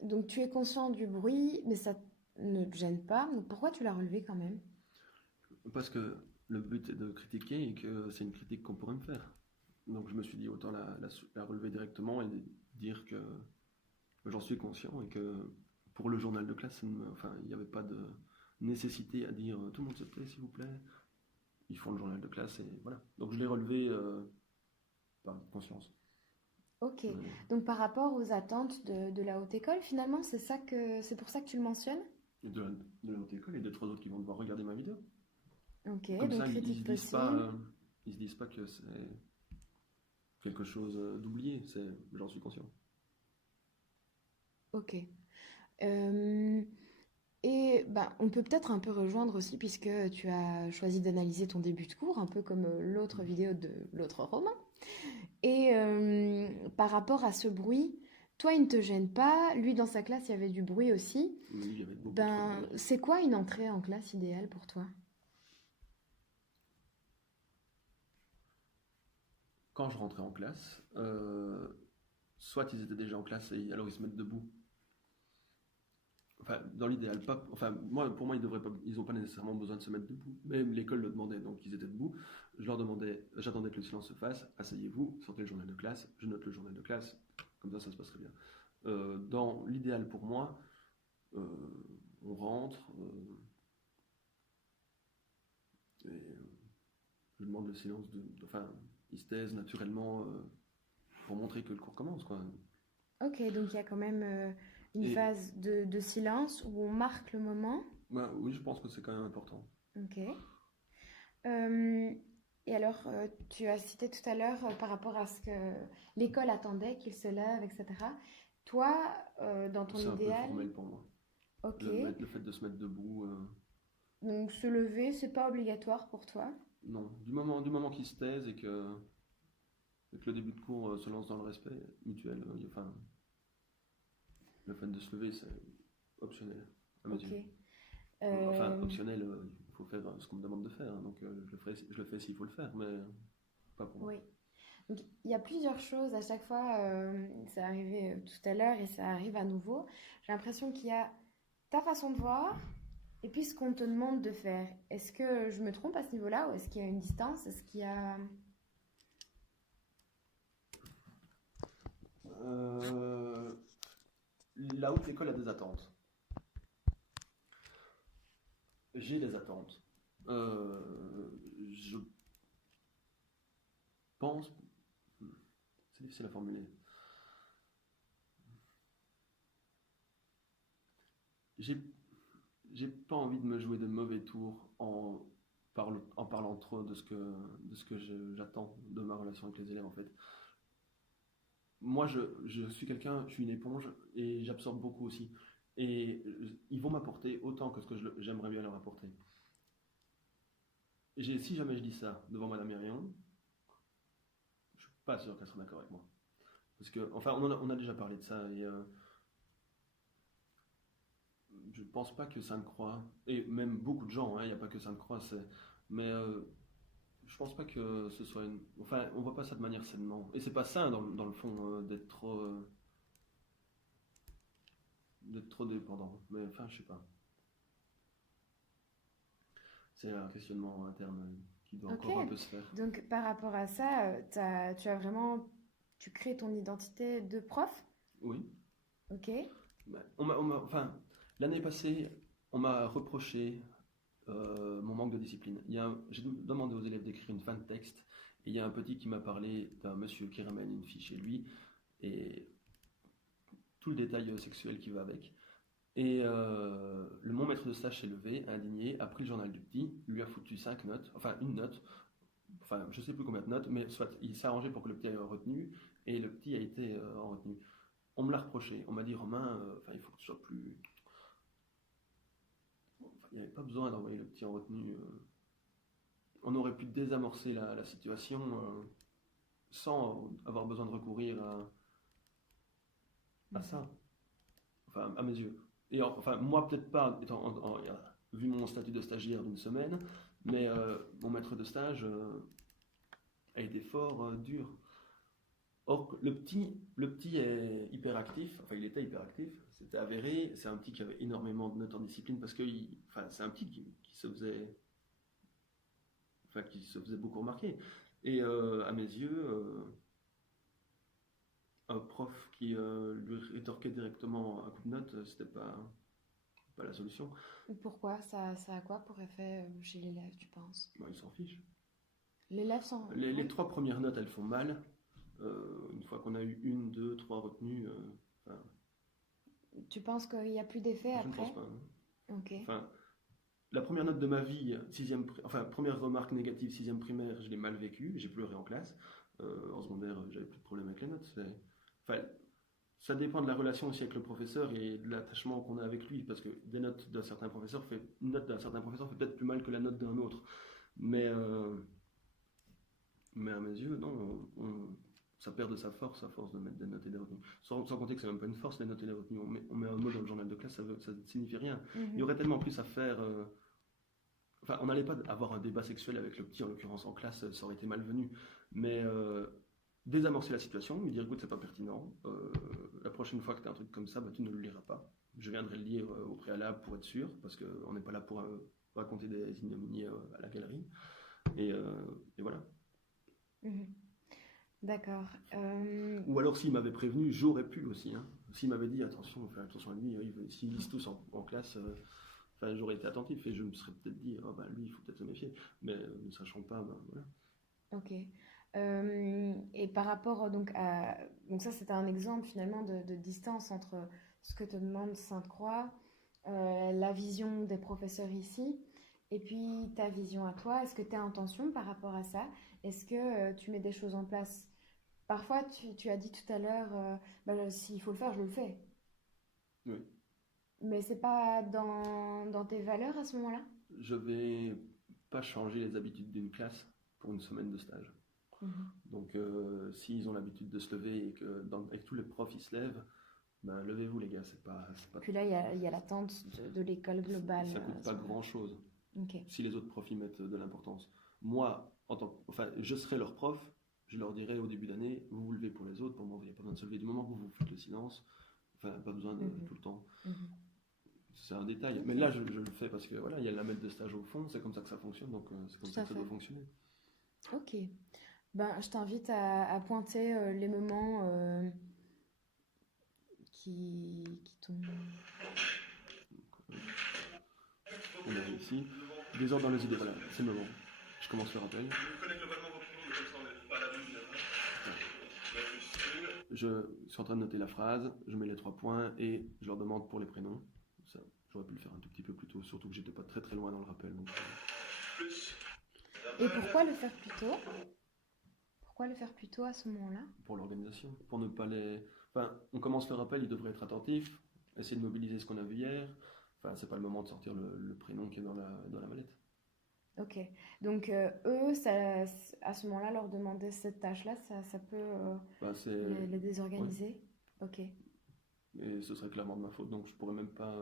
donc tu es conscient du bruit, mais ça ne te gêne pas. Donc pourquoi tu l'as relevé quand même? Parce que le but est de critiquer et que c'est une critique qu'on pourrait me faire. Donc je me suis dit autant la relever directement et dire que j'en suis conscient et que pour le journal de classe, enfin, il n'y avait pas de nécessité à dire tout le monde se tait s'il vous plaît. Ils font le journal de classe et voilà. Donc je l'ai relevé par conscience. Ok. Mais- Donc par rapport aux attentes de la haute école, finalement, c'est pour ça que tu le mentionnes? et de la haute école et de trois autres qui vont devoir regarder ma vidéo. Ok, Comme donc ça, critique possible. ils se disent pas que c'est quelque chose d'oublié. J'en suis conscient. Ok. Euh, et ben, on peut peut-être un peu rejoindre aussi, puisque tu as choisi d'analyser ton début de cours, un peu comme l'autre vidéo de l'autre roman. Et par rapport à ce bruit, toi, il ne te gêne pas. Lui, dans sa classe, il y avait du bruit aussi. Oui, il y avait beaucoup trop de Ben, bruit. c'est quoi une entrée en classe idéale pour toi? Quand je rentrais en classe, soit ils étaient déjà en classe et alors ils se mettent debout. Enfin, dans l'idéal, pas. Enfin, pour moi, ils n'ont pas nécessairement besoin de se mettre debout. Même l'école le demandait, donc ils étaient debout. Je leur demandais, j'attendais que le silence se fasse. Asseyez-vous, sortez le journal de classe. Je note le journal de classe. Comme ça se passe très bien. Dans l'idéal pour moi, euh, on rentre et je demande le silence enfin, ils se taisent naturellement pour montrer que le cours commence, quoi. Ok, donc il y a quand même une Et phase de silence où on marque le moment. oui, je pense que c'est quand même important. Ok. Euh, et alors, tu as cité tout à l'heure par rapport à ce que l'école attendait, qu'il se lève, etc. Toi, dans ton C'est un peu idéal, formel pour moi. ok. Le fait de se mettre debout, Donc se lever, c'est pas obligatoire pour toi. non. Du moment qu'ils se taisent et que le début de cours se lance dans le respect mutuel, enfin, le fait de se lever, c'est optionnel, à mes Ok. yeux. Enfin, Euh, optionnel, il faut faire ce qu'on me demande de faire, hein, donc je le fais s'il faut le faire, mais pas pour moi. oui. Donc, il y a plusieurs choses à chaque fois. Ça arrivait tout à l'heure et ça arrive à nouveau. J'ai l'impression qu'il y a ta façon de voir et puis ce qu'on te demande de faire. Est-ce que je me trompe à ce niveau-là ou est-ce qu'il y a une distance? Est-ce qu'il y a... Euh, La haute école a des attentes. J'ai des attentes. Je pense, c'est difficile à formuler. J'ai j'ai pas envie de me jouer de mauvais tours en parlant trop de ce que j'attends de ma relation avec les élèves en fait. Moi, je suis quelqu'un, je suis une éponge et j'absorbe beaucoup aussi. Et ils vont m'apporter autant que ce que j'aimerais bien leur apporter. Si jamais je dis ça devant Madame Mérion, je suis pas sûr qu'elle sera d'accord avec moi. Parce que, enfin, on a déjà parlé de ça et je pense pas que Sainte-Croix, et même beaucoup de gens, hein, il n'y a pas que Sainte-Croix, mais je pense pas que ce soit une. Enfin, on voit pas ça de manière sainement. Et c'est pas sain dans le fond d'être trop dépendant. Mais enfin, je sais pas. C'est un questionnement interne qui doit Ok. encore un peu se faire. Donc, par rapport à ça, tu as vraiment... Tu crées ton identité de prof? Oui. Ok. Ben, enfin, l'année passée, on m'a reproché mon manque de discipline. J'ai demandé aux élèves d'écrire une fin de texte, et il y a un petit qui m'a parlé d'un monsieur qui ramène une fille chez lui, et tout le détail sexuel qui va avec. Et mon maître de stage s'est levé, indigné, a pris le journal du petit, lui a foutu 5 notes, enfin une note, enfin je sais plus combien de notes, mais soit il s'est arrangé pour que le petit aille en retenue, et le petit a été en retenue. On me l'a reproché, on m'a dit Romain, enfin il faut que tu sois plus. Enfin, il n'y avait pas besoin d'envoyer le petit en retenue. On aurait pu désamorcer la situation sans avoir besoin de recourir à Mhm. ça, enfin à mes yeux. Et enfin moi peut-être pas, vu mon statut de stagiaire d'une semaine, mais mon maître de stage a été fort dur. Or, le petit est hyperactif, enfin il était hyperactif, c'était avéré, c'est un petit qui avait énormément de notes en discipline parce que enfin, c'est un petit qui se faisait beaucoup remarquer. Et à mes yeux, un prof qui lui rétorquait directement un coup de note, c'était pas la solution. Pourquoi? Ça a quoi pour effet chez l'élève, tu penses? Bon, il s'en fiche. L'élève s'en... Les Oui. trois premières notes, elles font mal. Une fois qu'on a eu une, deux, trois retenues, enfin, Tu penses qu'il n'y a plus d'effet je ne pense après? pas, hein. Ok. Enfin, la première note de ma vie, enfin, première remarque négative, sixième primaire, je l'ai mal vécue, j'ai pleuré en classe. En secondaire, j'avais plus de problème avec les notes. Enfin, ça dépend de la relation aussi avec le professeur et de l'attachement qu'on a avec lui, parce que une note d'un certain professeur fait peut-être plus mal que la note d'un autre. Mais, euh, mais à mes yeux, non, ça perd de sa force à force de mettre des notes et des retenues. Sans compter que c'est même pas une force, les notes et les retenues. On met un mot dans le journal de classe, ça ne signifie rien. Il y Mhm. aurait tellement plus à faire. Enfin, on n'allait pas avoir un débat sexuel avec le petit, en l'occurrence en classe, ça aurait été malvenu. Mais désamorcer la situation, lui dire écoute, c'est pas pertinent. La prochaine fois que tu as un truc comme ça, bah, tu ne le liras pas. Je viendrai le lire au préalable pour être sûr, parce qu'on n'est pas là pour raconter des ignominies à la galerie. Et, euh, et voilà. Mhm. D'accord. Ou alors s'il m'avait prévenu, j'aurais pu aussi, hein. S'il m'avait dit attention, fais attention à lui, s'ils lisent tous en classe, enfin, j'aurais été attentif et je me serais peut-être dit oh, bah, lui, il faut peut-être se méfier. Mais ne sachant pas, bah, voilà. Ok. Et par rapport donc à... Donc ça, c'était un exemple finalement de distance entre ce que te demande Sainte-Croix, la vision des professeurs ici, et puis ta vision à toi. Est-ce que tu as intention par rapport à ça? Est-ce que tu mets des choses en place? Parfois, tu as dit tout à l'heure, bah, s'il faut le faire, je le fais. Oui. Mais c'est pas dans tes valeurs à ce moment-là? Je vais pas changer les habitudes d'une classe pour une semaine de stage. Mhm. Donc s'ils ont l'habitude de se lever et que avec tous les profs ils se lèvent, ben, levez-vous les gars, c'est pas, Puis là, il y a l'attente de l'école globale ça à coûte ce pas moment-là. grand-chose Ok. si les autres profs y mettent de l'importance. Moi, enfin, je serai leur prof, je leur dirais au début d'année, vous vous levez pour les autres, pour moi, il n'y a pas besoin de se lever. Du moment que vous faites le silence, enfin, pas besoin de Mhm. tout le temps. Mhm. C'est un détail. Mais Ok, là, je le fais parce que voilà, il y a la maître de stage au fond, c'est comme ça que ça fonctionne, donc c'est comme tout ça à que ça doit fait. fonctionner. Ok. Ben, je t'invite à pointer les moments qui t'ont... On a ici, désordre dans les idées, voilà, c'est le moment. Je commence le rappel. Je suis en train de noter la phrase, je mets les 3 points et je leur demande pour les prénoms. Ça, j'aurais pu le faire un tout petit peu plus tôt, surtout que j'étais pas très très loin dans le rappel. Donc, Et pourquoi le faire plus tôt? Pourquoi le faire plus tôt à ce moment-là? pour l'organisation, pour ne pas les. Enfin, on commence le rappel, ils devraient être attentifs, essayer de mobiliser ce qu'on a vu hier. Enfin, c'est pas le moment de sortir le prénom qui est dans la mallette. Ok. Donc, eux, à ce moment-là, leur demander cette tâche-là, ça peut Bah, les ouais. désorganiser. Ok. Et ce serait clairement de ma faute, donc je pourrais même pas.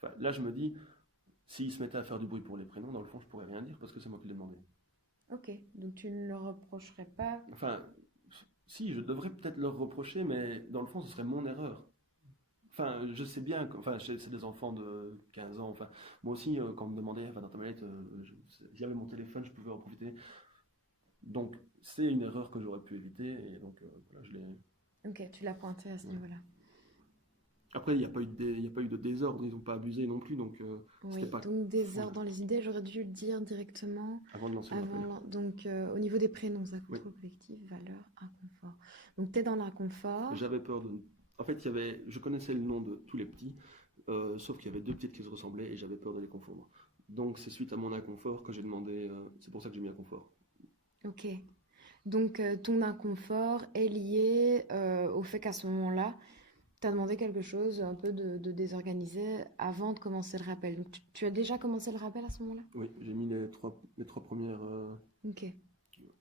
Enfin, là, je me dis, s'ils se mettaient à faire du bruit pour les prénoms, dans le fond, je pourrais rien dire parce que c'est moi qui l'ai demandé. Ok. Donc, tu ne leur reprocherais pas. Enfin, si, je devrais peut-être leur reprocher, mais dans le fond, ce serait mon erreur. Enfin, je sais bien, enfin, c'est des enfants de 15 ans. Enfin, moi aussi, quand on me demandait, enfin, dans ta mallette, j'avais mon téléphone, je pouvais en profiter. Donc, c'est une erreur que j'aurais pu éviter, et donc, voilà, je l'ai. Ok, tu l'as pointé à ce Ouais. niveau-là. Après, il y a pas eu de désordre, ils n'ont pas abusé non plus, donc c'était Oui, pas donc des full heures dans les idées, j'aurais dû le dire directement avant de lancer le avant. rappel. Donc, au niveau des prénoms, ça Oui, contrôle collectif, valeur, inconfort. Donc, tu es dans l'inconfort. j'avais peur de. En fait, je connaissais le nom de tous les petits, sauf qu'il y avait 2 petites qui se ressemblaient et j'avais peur de les confondre. Donc, c'est suite à mon inconfort que j'ai demandé. C'est pour ça que j'ai mis inconfort. Ok. Donc, ton inconfort est lié au fait qu'à ce moment-là, tu as demandé quelque chose un peu de désorganisé avant de commencer le rappel. Donc, tu as déjà commencé le rappel à ce moment-là? Oui, j'ai mis les trois premières. Ok.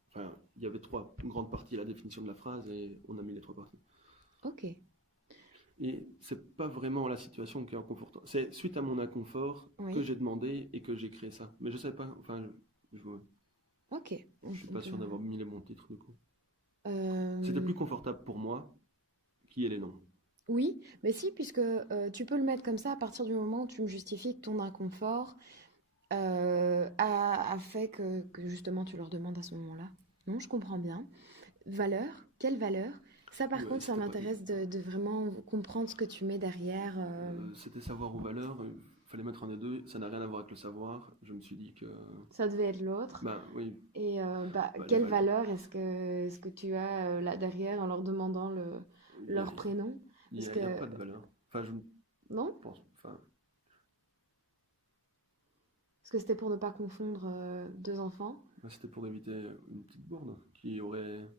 Enfin, il y avait 3 grandes parties à la définition de la phrase et on a mis les 3 parties. Ok. Et c'est pas vraiment la situation qui est inconfortante. C'est suite à mon inconfort que Oui. j'ai demandé et que j'ai créé ça. Mais je sais pas. Enfin, Ok. je suis pas sûr d'avoir mis les bons titres du coup. C'était Euh, plus confortable pour moi qui est les noms. oui, mais si, puisque tu peux le mettre comme ça à partir du moment où tu me justifies que ton inconfort a fait que justement tu leur demandes à ce moment-là. Non, je comprends bien. Valeur, quelle valeur? Ça, par Ouais, contre, ça c'était pas. m'intéresse de vraiment comprendre ce que tu mets derrière. C'était savoir ou valeur. Il fallait mettre un des deux. Ça n'a rien à voir avec le savoir. Je me suis dit que. Ça devait être l'autre. Ben oui, Et les quelle valeurs. valeur est-ce que tu as là derrière en leur demandant Il leur prénom? Est-ce y a que... pas de valeur. Enfin, je Non? pense. Enfin, Est-ce que c'était pour ne pas confondre deux enfants? moi, c'était pour éviter une petite bourde qui aurait.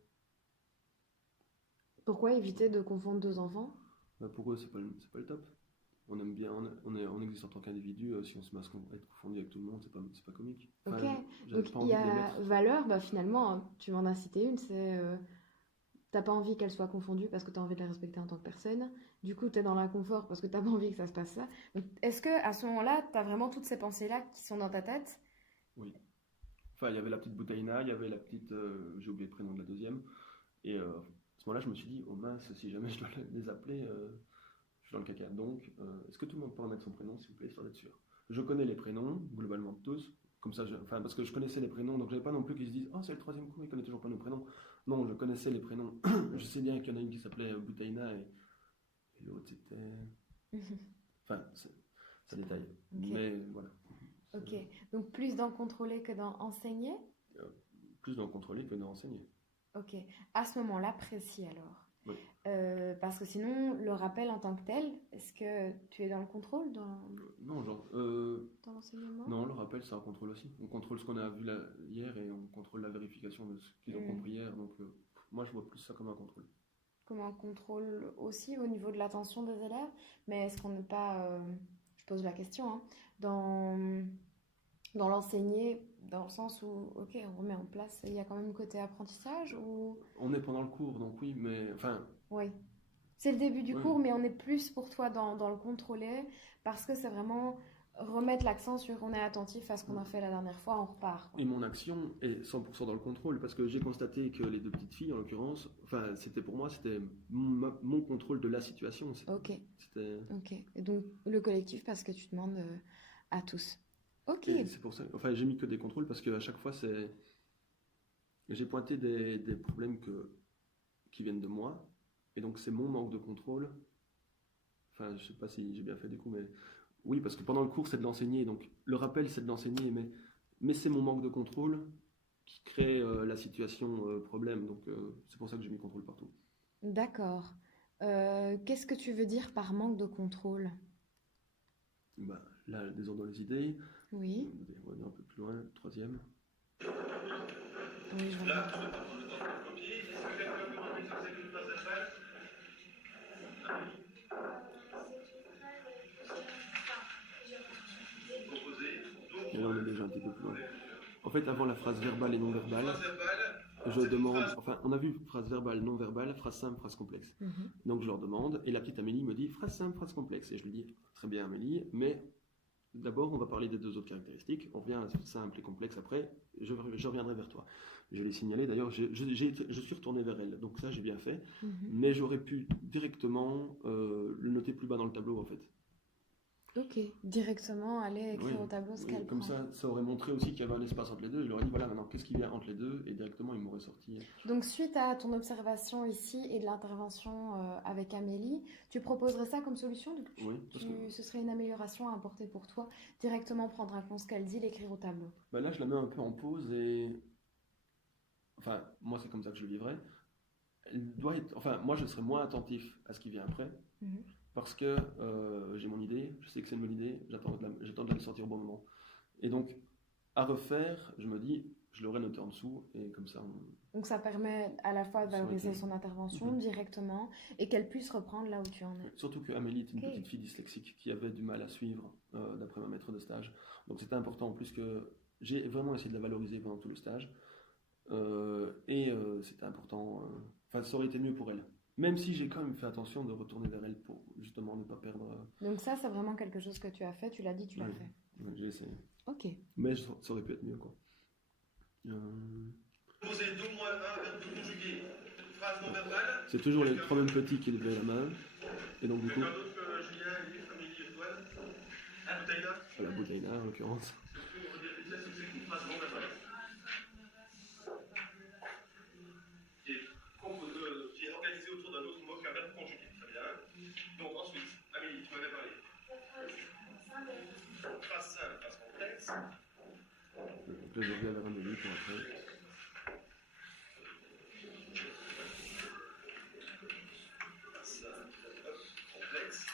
Pourquoi éviter de confondre deux enfants? Ben, pour eux, c'est pas le top. On aime bien, on existe en tant qu'individu. Si on se met à être confondu avec tout le monde, c'est pas comique. Ok, Enfin, j'avais donc pas il y envie de les a mettre. valeur, bah finalement, hein, tu m'en as cité une, c'est t'as pas envie qu'elle soit confondue parce que t'as envie de la respecter en tant que personne. Du coup, t'es dans l'inconfort parce que t'as pas envie que ça se passe ça. Donc, est-ce que à ce moment-là, t'as vraiment toutes ces pensées-là qui sont dans ta tête? Oui. Enfin, il y avait la petite Boutaïna, il y avait la petite. J'ai oublié le prénom de la deuxième. Et à ce moment-là, je me suis dit, oh mince, si jamais je dois les appeler, je suis dans le caca. Donc, est-ce que tout le monde pourrait mettre son prénom, s'il vous plaît, histoire d'être sûr? Je connais les prénoms, globalement tous. Comme ça, enfin, parce que je connaissais les prénoms, donc j'avais pas non plus qu'ils se disent, oh, c'est le troisième coup, il connaît toujours pas nos prénoms. Non, je connaissais les prénoms. Je sais bien qu'il y en a une qui s'appelait Boutaïna et l'autre c'était. Enfin, ça C'est pas... détaille. Ok, Mais voilà. ok. Donc plus dans contrôler que dans enseigner? Euh, Plus dans le contrôler que dans enseigner. Ok. À ce moment-là, précis alors. Oui. Parce que sinon, le rappel en tant que tel, est-ce que tu es dans le contrôle, Non, genre. dans l'enseignement? Non, le rappel, c'est un contrôle aussi. On contrôle ce qu'on a vu hier et on contrôle la vérification de ce qu'ils ont compris hier. Donc, moi, je vois plus ça comme un contrôle. Comme un contrôle aussi au niveau de l'attention des élèves, mais est-ce qu'on n'est pas, je pose la question, hein, dans l'enseigner, dans le sens où, ok, on remet en place, il y a quand même le côté apprentissage ou... On est pendant le cours, donc oui, mais enfin, Oui. C'est le début du oui, cours, mais on est plus pour toi dans le contrôler, parce que c'est vraiment remettre l'accent sur on est attentif à ce qu'on a fait la dernière fois, on repart, quoi. Et mon action est 100% dans le contrôle parce que j'ai constaté que les deux petites filles, en l'occurrence, enfin, c'était pour moi, c'était mon contrôle de la situation. Ok, C'était... ok. Et donc le collectif parce que tu demandes à tous. Ok, Et c'est pour ça, enfin, j'ai mis que des contrôles parce qu'à chaque fois, j'ai pointé des problèmes qui viennent de moi. Et donc, c'est mon manque de contrôle. Enfin, je sais pas si j'ai bien fait du coup, mais oui, parce que pendant le cours, c'est de l'enseigner. Donc, le rappel, c'est de l'enseigner, mais c'est mon manque de contrôle qui crée la situation problème. Donc, c'est pour ça que j'ai mis contrôle partout. d'accord. Qu'est-ce que tu veux dire par manque de contrôle? Bah, là, le désordre dans les idées. Oui, On va aller un peu plus loin. Troisième. oui, je vois Là, bien. je vais prendre le temps de copier. Est-ce que quelqu'un peut remettre sur cette phase verbale? Composé. Et là, on est déjà un petit peu plus loin. En fait, avant la phrase verbale et non verbale, Phrase verbale. je demande, enfin, on a vu phrase verbale, non verbale, phrase simple, phrase complexe. Mhm. Donc je leur demande, et la petite Amélie me dit phrase simple, phrase complexe. Et je lui dis, très bien Amélie, mais d'abord on va parler des deux autres caractéristiques, on revient à simple et complexe après, je reviendrai vers toi. Je l'ai signalé, d'ailleurs je suis retourné vers elle, donc ça j'ai bien fait, Mhm. mais j'aurais pu directement le noter plus bas dans le tableau en fait. Ok, directement aller écrire Oui, au tableau ce oui, qu'elle comme prend. ça aurait montré aussi qu'il y avait un espace entre les deux, je leur ai dit voilà maintenant qu'est-ce qui vient entre les deux, et directement ils m'auraient sorti. Donc, suite à ton observation ici et de l'intervention avec Amélie, tu proposerais ça comme solution? Donc, Oui, parce que ce serait une amélioration à apporter pour toi, directement prendre en compte ce qu'elle dit, l'écrire au tableau. bah là je la mets un peu en pause et enfin moi c'est comme ça que je le vivrais. Elle doit être, enfin, moi je serais moins attentif à ce qui vient après Mhm. parce que j'ai mon idée, je sais que c'est une bonne idée, j'attends de la sortir au bon moment. Et donc, à refaire, je me dis, je l'aurais noté en dessous et comme ça, Donc, ça permet à la fois de ça aurait valoriser été. son intervention Mhm. directement et qu'elle puisse reprendre là où tu en es. Surtout que Amélie est une Ok. petite fille dyslexique qui avait du mal à suivre d'après ma maître de stage. Donc c'était important en plus que j'ai vraiment essayé de la valoriser pendant tout le stage. C'était important. Enfin, ça aurait été mieux pour elle. Même si j'ai quand même fait attention de retourner vers elle pour justement ne pas perdre. Donc, ça, c'est vraiment quelque chose que tu as fait. Tu l'as dit, tu l'as Ouais, fait. ouais, j'ai essayé. Ok. Mais ça aurait pu être mieux, quoi. Euh, Composé d'au moins un verbe conjugué. Phrase non verbale. c'est toujours les trois mêmes petits qui levaient la main. Et donc, du coup, Quelqu'un d'autre que Julien, Elif, Amélie, Antoine? Bouteille la Boutaïna en l'occurrence. est-ce que vous redites ça, c'est une phrase non verbale? Qui est organisée autour d'un autre mot qu'un verbe conjugué. Très bien. Donc ensuite, Amélie, tu m'avais parlé. Phrase simple, phrase complexe. Donc là, je reviens vers Amélie pour après. Phrase simple, hop, complexe.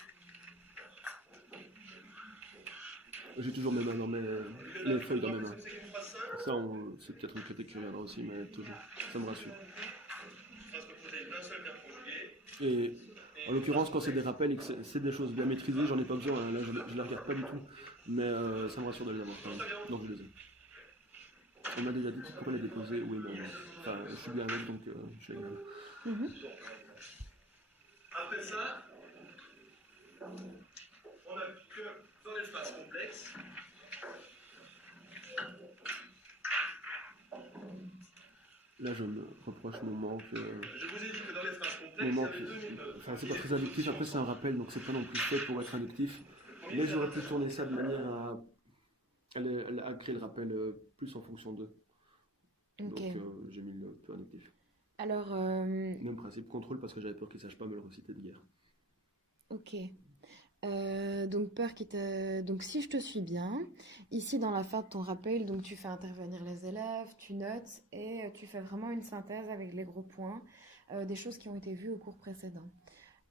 J'ai toujours mes mains dans les feuilles dans mes mains. C'est une phrase simple. Ça, c'est peut-être une critique qui reviendra aussi, mais toujours, ça me rassure. Phrase composée d'un seul verbe conjugué. Et en l'occurrence, quand c'est des rappels et que c'est des choses bien maîtrisées, j'en ai pas besoin. Hein. Là, je les regarde pas du tout. Mais ça me rassure de les avoir quand même. Donc je les ai. On m'a déjà dit tu pourrais les déposer. Oui, mais enfin, je suis bien avec, donc je les ai. Mhm. Après ça, on n'a que dans les phrases complexes. Là, je me reproche mon manque. Je vous ai dit que dans les phrases Mon complexes, il y manque. avait deux méthodes. Enfin, c'est pas très inductif. Après, c'est un rappel, donc c'est pas non plus fait pour être inductif. Mais j'aurais pu tourner ça de manière à créer le rappel plus en fonction d'eux. Ok. Donc j'ai mis le peu inductif. Alors, Même principe, contrôle, parce que j'avais peur qu'ils ne sachent pas me le reciter de guerre. ok. Donc si je te suis bien, ici dans la fin de ton rappel, donc tu fais intervenir les élèves, tu notes et tu fais vraiment une synthèse avec les gros points des choses qui ont été vues au cours précédent.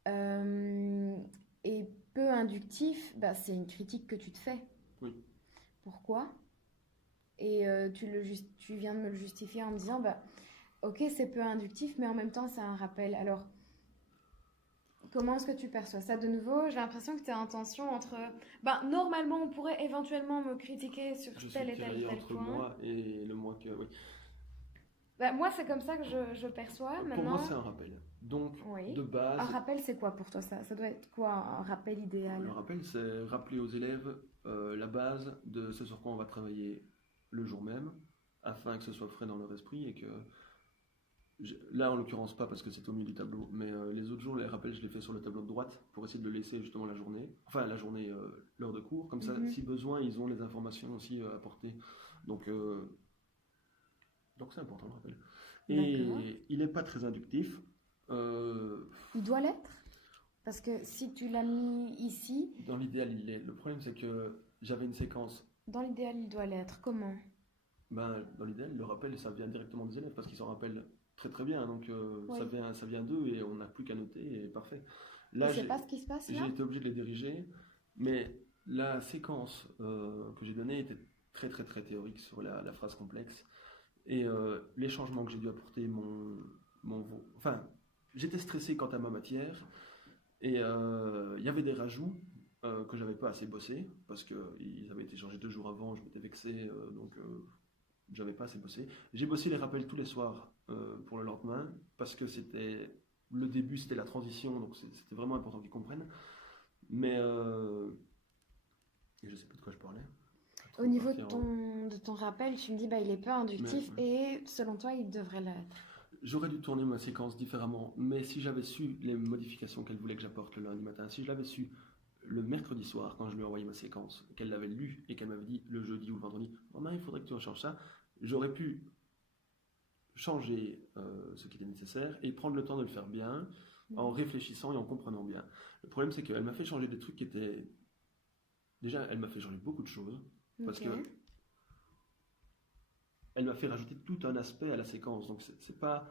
Euh, et peu inductif, bah, c'est une critique que tu te fais. Oui. Pourquoi? Et tu viens de me le justifier en me disant, bah, ok, c'est peu inductif, mais en même temps, c'est un rappel. Alors, comment est-ce que tu perçois ça de nouveau? J'ai l'impression que tu as en tension entre... Ben, normalement, on pourrait éventuellement me critiquer sur Je suis tel et tel tiraillé entre point. moi et le moi que. Oui. Bah, moi, c'est comme ça que je perçois. Pour Maintenant, moi, c'est un rappel. Donc, oui. de Un base, rappel, c'est quoi pour toi ça? Ça doit être quoi un rappel idéal? le rappel, c'est rappeler aux élèves la base de ce sur quoi on va travailler le jour même, afin que ce soit frais dans leur esprit et que là, en l'occurrence, pas parce que c'est au milieu du tableau, mais les autres jours, les rappels, je les fais sur le tableau de droite pour essayer de le laisser justement la journée, enfin la journée, l'heure de cours. Comme ça, si besoin, ils ont les informations aussi à apporter. Donc, donc c'est important le rappel. D'accord. Et il n'est pas très inductif. Il doit l'être? Parce que si tu l'as mis ici, Dans l'idéal, il l'est. Le problème, c'est que j'avais une séquence. dans l'idéal, il doit l'être. Comment? Ben, dans l'idéal, le rappel, ça vient directement des élèves parce qu'ils s'en rappellent très très bien. Donc Oui. ça vient d'eux et on n'a plus qu'à noter et parfait. Et Là, c'est pas ce qui se passe là? j'ai été obligé de les diriger, mais la séquence que j'ai donnée était très très très théorique sur la phrase complexe. Et les changements que j'ai dû apporter enfin, j'étais stressé quant à ma matière et il y avait des rajouts que j'avais pas assez bossé parce qu'ils avaient été changés 2 jours avant, je m'étais vexé, donc j'avais pas assez bossé. J'ai bossé les rappels tous les soirs pour le lendemain parce que c'était le début, c'était la transition, donc c'était vraiment important qu'ils comprennent. Mais et je sais plus de quoi je parlais. Au niveau de ton rappel, tu me dis bah il est peu inductif et selon toi il devrait l'être. J'aurais dû tourner ma séquence différemment, mais si j'avais su les modifications qu'elle voulait que j'apporte le lundi matin, si je l'avais su le mercredi soir quand je lui ai envoyé ma séquence, qu'elle l'avait lue et qu'elle m'avait dit le jeudi ou le vendredi, Romain, il faudrait que tu rechanges ça, j'aurais pu changer ce qui était nécessaire et prendre le temps de le faire bien en réfléchissant et en comprenant bien. Le problème, c'est qu'elle m'a fait changer des trucs qui étaient... Déjà, elle m'a fait changer beaucoup de choses parce que elle m'a fait rajouter tout un aspect à la séquence. Donc, c'est pas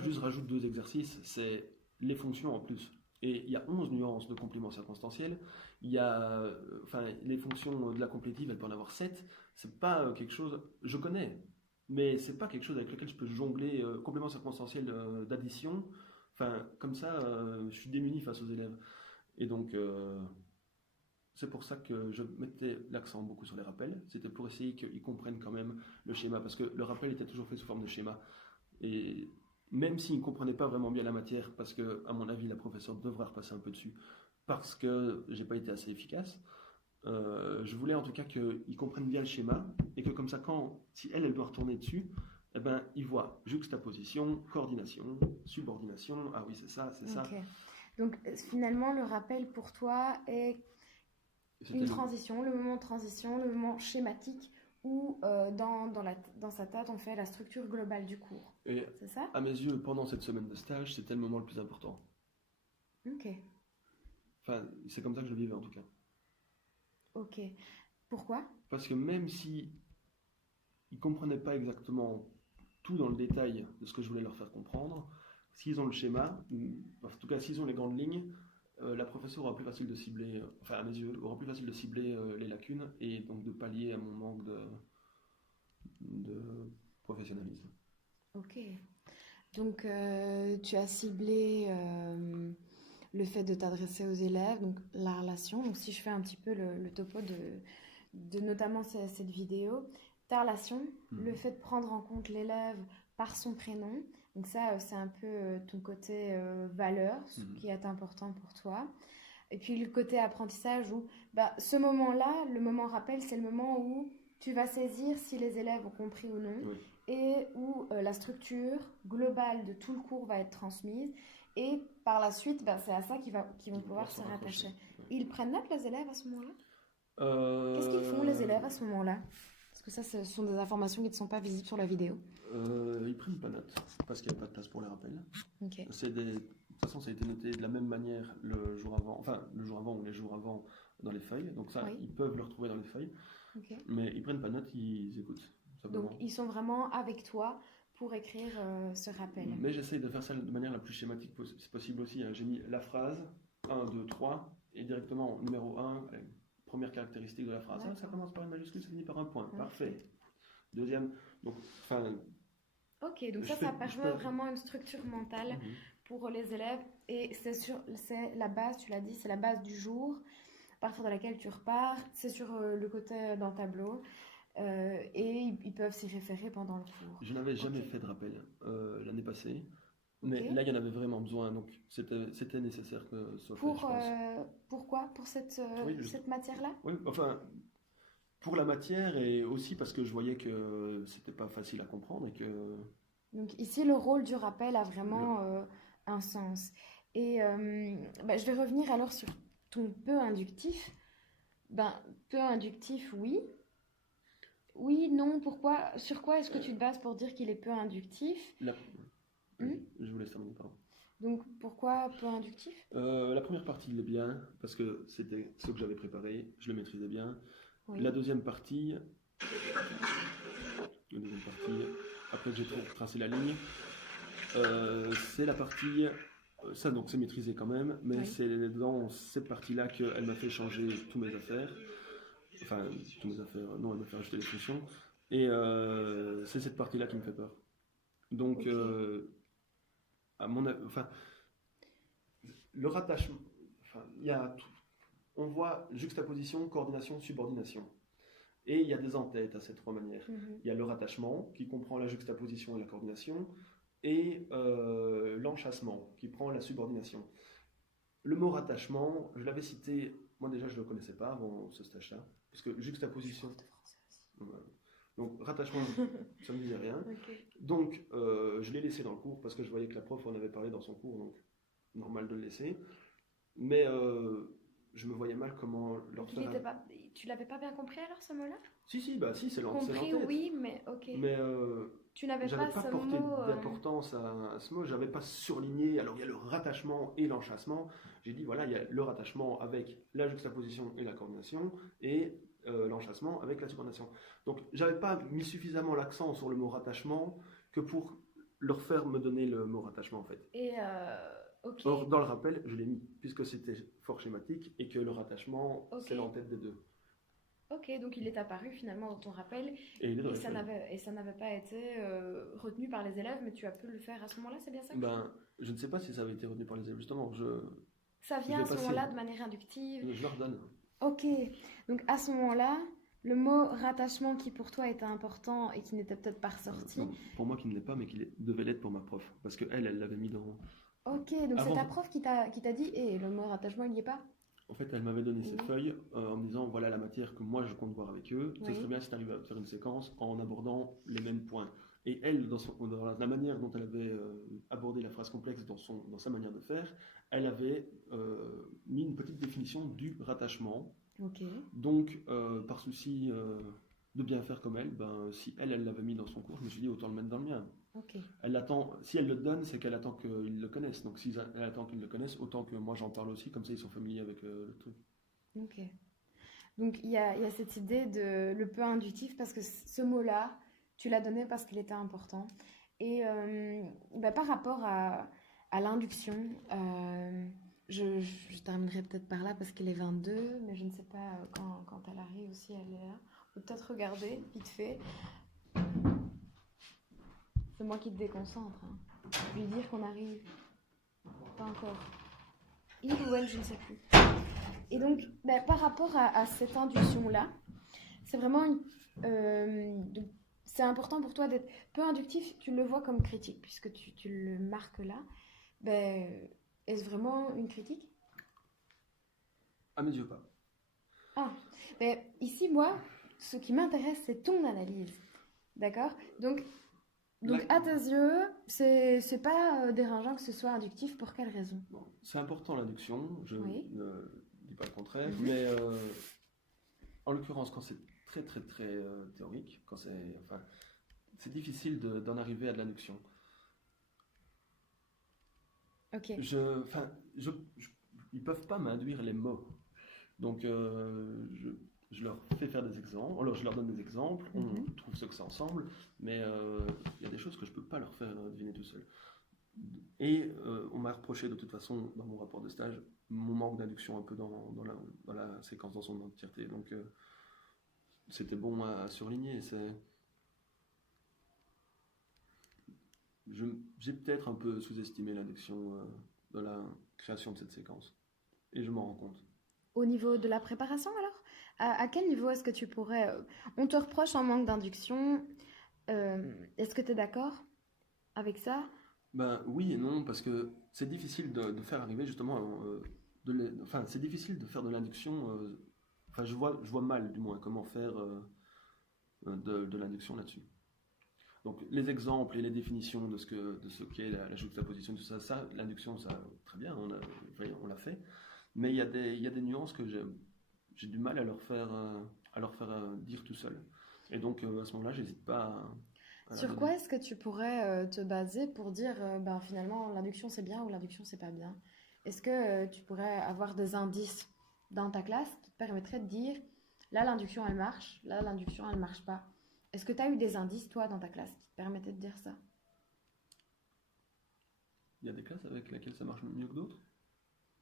juste rajoute 2 exercices, c'est les fonctions en plus. Et il y a 11 nuances de compléments circonstanciels. Il y a, enfin, les fonctions de la complétive, elle peut en avoir 7. C'est pas quelque chose, je connais, mais c'est pas quelque chose avec lequel je peux jongler. Complément circonstanciel d'addition. Enfin, comme ça, je suis démuni face aux élèves. Et donc, c'est pour ça que je mettais l'accent beaucoup sur les rappels. C'était pour essayer qu'ils comprennent quand même le schéma, parce que le rappel était toujours fait sous forme de schéma. Et même s'ils ne comprenaient pas vraiment bien la matière, parce que, à mon avis, la professeure devra repasser un peu dessus, parce que j'ai pas été assez efficace, je voulais en tout cas qu'ils comprennent bien le schéma, et que comme ça, si elle doit retourner dessus, eh ben, ils voient juxtaposition, coordination, subordination, ah oui, c'est ça, c'est ça. Donc finalement, le rappel pour toi est une transition, le moment de transition, le moment schématique où dans sa tête on fait la structure globale du cours. Et c'est ça? À mes yeux, pendant cette semaine de stage, c'était le moment le plus important. Ok. Enfin, c'est comme ça que je le vivais en tout cas. Ok. Pourquoi? Parce que même si ils comprenaient pas exactement tout dans le détail de ce que je voulais leur faire comprendre, s'ils ont le schéma, en tout cas s'ils ont les grandes lignes, la professeure aura plus facile de cibler, enfin à mes yeux, aura plus facile de cibler les lacunes et donc de pallier à mon manque de professionnalisme. Ok. Donc tu as ciblé le fait de t'adresser aux élèves, donc la relation. Donc si je fais un petit peu le topo de notamment cette vidéo, ta relation, le fait de prendre en compte l'élève par son prénom. Donc ça, c'est un peu ton côté valeur, ce qui est important pour toi. Et puis le côté apprentissage où ce moment-là, le moment rappel, c'est le moment où tu vas saisir si les élèves ont compris ou non et où la structure globale de tout le cours va être transmise. Et par la suite, c'est à ça qu'ils vont pouvoir se rattacher. Ils prennent note, les élèves, à ce moment-là? Qu'est-ce qu'ils font, les élèves, à ce moment-là? Parce que ça, ce sont des informations qui ne sont pas visibles sur la vidéo. Ils prennent pas note, parce qu'il n'y a pas de place pour les rappels. Okay. De toute façon, ça a été noté de la même manière le jour avant ou les jours avant dans les feuilles. Donc ça, ils peuvent le retrouver dans les feuilles. Okay. Mais ils prennent pas note, ils écoutent. Simplement. Donc ils sont vraiment avec toi pour écrire ce rappel. Mais j'essaye de faire ça de manière la plus schématique possible aussi. J'ai mis la phrase 1, 2, 3 et directement numéro 1, première caractéristique de la phrase. Ça commence par une majuscule, ça finit par un point. Parfait. Deuxième, donc, enfin... Ok, donc ça permet vraiment une structure mentale pour les élèves. Et c'est la base, tu l'as dit, c'est la base du jour, à partir de laquelle tu repars. C'est sur le côté dans le tableau. et ils peuvent s'y référer pendant le cours. Je n'avais jamais Ok. fait de rappel l'année passée, mais Ok. là, il y en avait vraiment besoin, donc c'était nécessaire que ce soit fait, je pense. Pourquoi? Pour Oui, cette matière-là? oui, enfin, pour la matière et aussi parce que je voyais que c'était pas facile à comprendre et que Donc ici, le rôle du rappel a le, vraiment un sens. Et bah, je vais revenir alors sur ton peu inductif. Ben, peu inductif, oui. Oui, non, pourquoi? Sur quoi est-ce que tu te bases pour dire qu'il est peu inductif? la- Hmm. vas-y, je vous laisse terminer, pardon. Donc pourquoi peu inductif? La première partie, il est bien, parce que c'était ce que j'avais préparé, je le maîtrisais bien. La Oui. deuxième partie, après que j'ai tracé la ligne, c'est la partie, ça donc c'est maîtrisé quand même, mais Oui. c'est dans cette partie-là qu'elle m'a fait changer tous mes affaires. Enfin, tous mes affaires, non, elle m'a fait rajouter les fonctions. Et c'est cette partie-là qui me fait peur. Donc, Ok. enfin, le rattachement, enfin, il y a tout. On voit juxtaposition, coordination, subordination. Et il y a des entêtes à ces trois manières. Mhm. Il y a le rattachement, qui comprend la juxtaposition et la coordination, et l'enchâssement, qui prend la subordination. Le mot rattachement, je l'avais cité, moi déjà je ne le connaissais pas avant ce stage-là, parce que Je suis juxtaposition, prof de français aussi. voilà. Donc rattachement, ça ne me disait rien. Ok. Donc je l'ai laissé dans le cours, parce que je voyais que la prof en avait parlé dans son cours, donc normal de le laisser. Mais je me voyais mal comment leur Donc il faire était pas... Tu l'avais pas bien compris alors ce mot-là? Si, bah si, c'est Compris, l'entête. oui, mais ok. Mais Tu n'avais j'avais pas pas ce porté mot. d'importance à ce mot, j'avais pas surligné. Alors il y a le rattachement et l'enchâssement. J'ai dit voilà, il y a le rattachement avec la juxtaposition et la coordination et l'enchâssement avec la subordination. Donc j'avais pas mis suffisamment l'accent sur le mot rattachement que pour leur faire me donner le mot rattachement en fait. Et ok. Or, dans le rappel, je l'ai mis, puisque c'était fort schématique et que le rattachement, Ok. c'est l'entête des deux. Ok, donc il est apparu finalement dans ton rappel Et il est dans et le ça feuille. n'avait pas été retenu par les élèves, mais tu as pu le faire à ce moment-là, c'est bien ça? Ben, je ne sais pas si ça avait été retenu par les élèves, justement. Ça Je vient vais à ce passer. moment-là de manière inductive. Je leur donne. Ok, donc à ce moment-là, le mot rattachement qui pour toi était important et qui n'était peut-être pas ressorti. Non, pour moi, qui ne l'est pas, mais qui devait l'être pour ma prof. Parce qu'elle, elle l'avait mis dans. Ok, donc c'est Avant, ta prof qui t'a dit, et le mot rattachement il n'y est pas? en fait, elle m'avait donné ces Oui. feuilles en me disant voilà la matière que moi je compte voir avec eux. Ce Oui. serait bien si tu arrives à faire une séquence en abordant les mêmes points. Et elle, dans la manière dont elle avait abordé la phrase complexe dans sa manière de faire, elle avait mis une petite définition du rattachement. Ok. Donc, par souci de bien faire comme elle, ben, si elle l'avait mis dans son cours, je me suis dit autant le mettre dans le mien. Ok. Elle attend, si elle le donne, c'est qu'elle attend qu'ils le connaissent. Donc, si elle attend qu'ils le connaissent, autant que moi j'en parle aussi, comme ça ils sont familiers avec le truc. Ok. Donc il y a cette idée de le peu inductif parce que ce mot-là, tu l'as donné parce qu'il était important. Et bah, par rapport à l'induction, je terminerai peut-être par là parce qu'il est 22, mais je ne sais pas quand elle arrive aussi, elle est là. On peut peut-être regarder vite fait. C'est moi qui te déconcentre. Hein. Lui dire qu'on arrive. Pas encore. Il ou elle, je ne sais plus. Et donc, bah, par rapport à cette induction-là, c'est vraiment c'est important pour toi d'être peu inductif. Tu le vois comme critique, puisque tu le marques là. Ben, est-ce vraiment une critique? À mes yeux, pas. Ah, ben, ici, moi, ce qui m'intéresse, c'est ton analyse. D'accord? Donc à tes yeux, c'est pas dérangeant que ce soit inductif. Pour quelle raison? Bon, c'est important l'induction, je Oui. ne dis pas le contraire, Mhm. mais en l'occurrence, quand c'est très très très théorique, enfin, c'est difficile d'en arriver à de l'induction. Ok. Ils peuvent pas m'induire les mots. Donc, je leur fais faire des exemples, alors je leur donne des exemples, Mhm. on trouve ce que c'est ensemble, mais il y a des choses que je peux pas leur faire deviner tout seul. Et on m'a reproché de toute façon, dans mon rapport de stage, mon manque d'induction un peu dans la séquence dans son entièreté. Donc, c'était bon à surligner. J'ai peut-être un peu sous-estimé l'induction dans la création de cette séquence. Et je m'en rends compte. Au niveau de la préparation, alors? À quel niveau est-ce que tu pourrais... on te reproche un manque d'induction. Est-ce que tu es d'accord avec ça? Ben oui et non, parce que c'est difficile de faire arriver justement, enfin c'est difficile de faire de l'induction. Enfin je vois mal du moins comment faire de l'induction là-dessus. Donc les exemples et les définitions de ce qu'est la juxtaposition, tout ça, l'induction, ça très bien, on l'a fait. Mais il y a des nuances que j'ai du mal à leur faire dire tout seul. Et donc à ce moment-là, j'hésite pas à la Sur donner. quoi est-ce que tu pourrais te baser pour dire ben, finalement l'induction c'est bien ou l'induction c'est pas bien? Est-ce que tu pourrais avoir des indices dans ta classe qui te permettraient de dire là l'induction elle marche, là l'induction elle marche pas? Est-ce que tu as eu des indices toi dans ta classe qui te permettaient de dire ça? Il y a des classes avec lesquelles ça marche mieux que d'autres.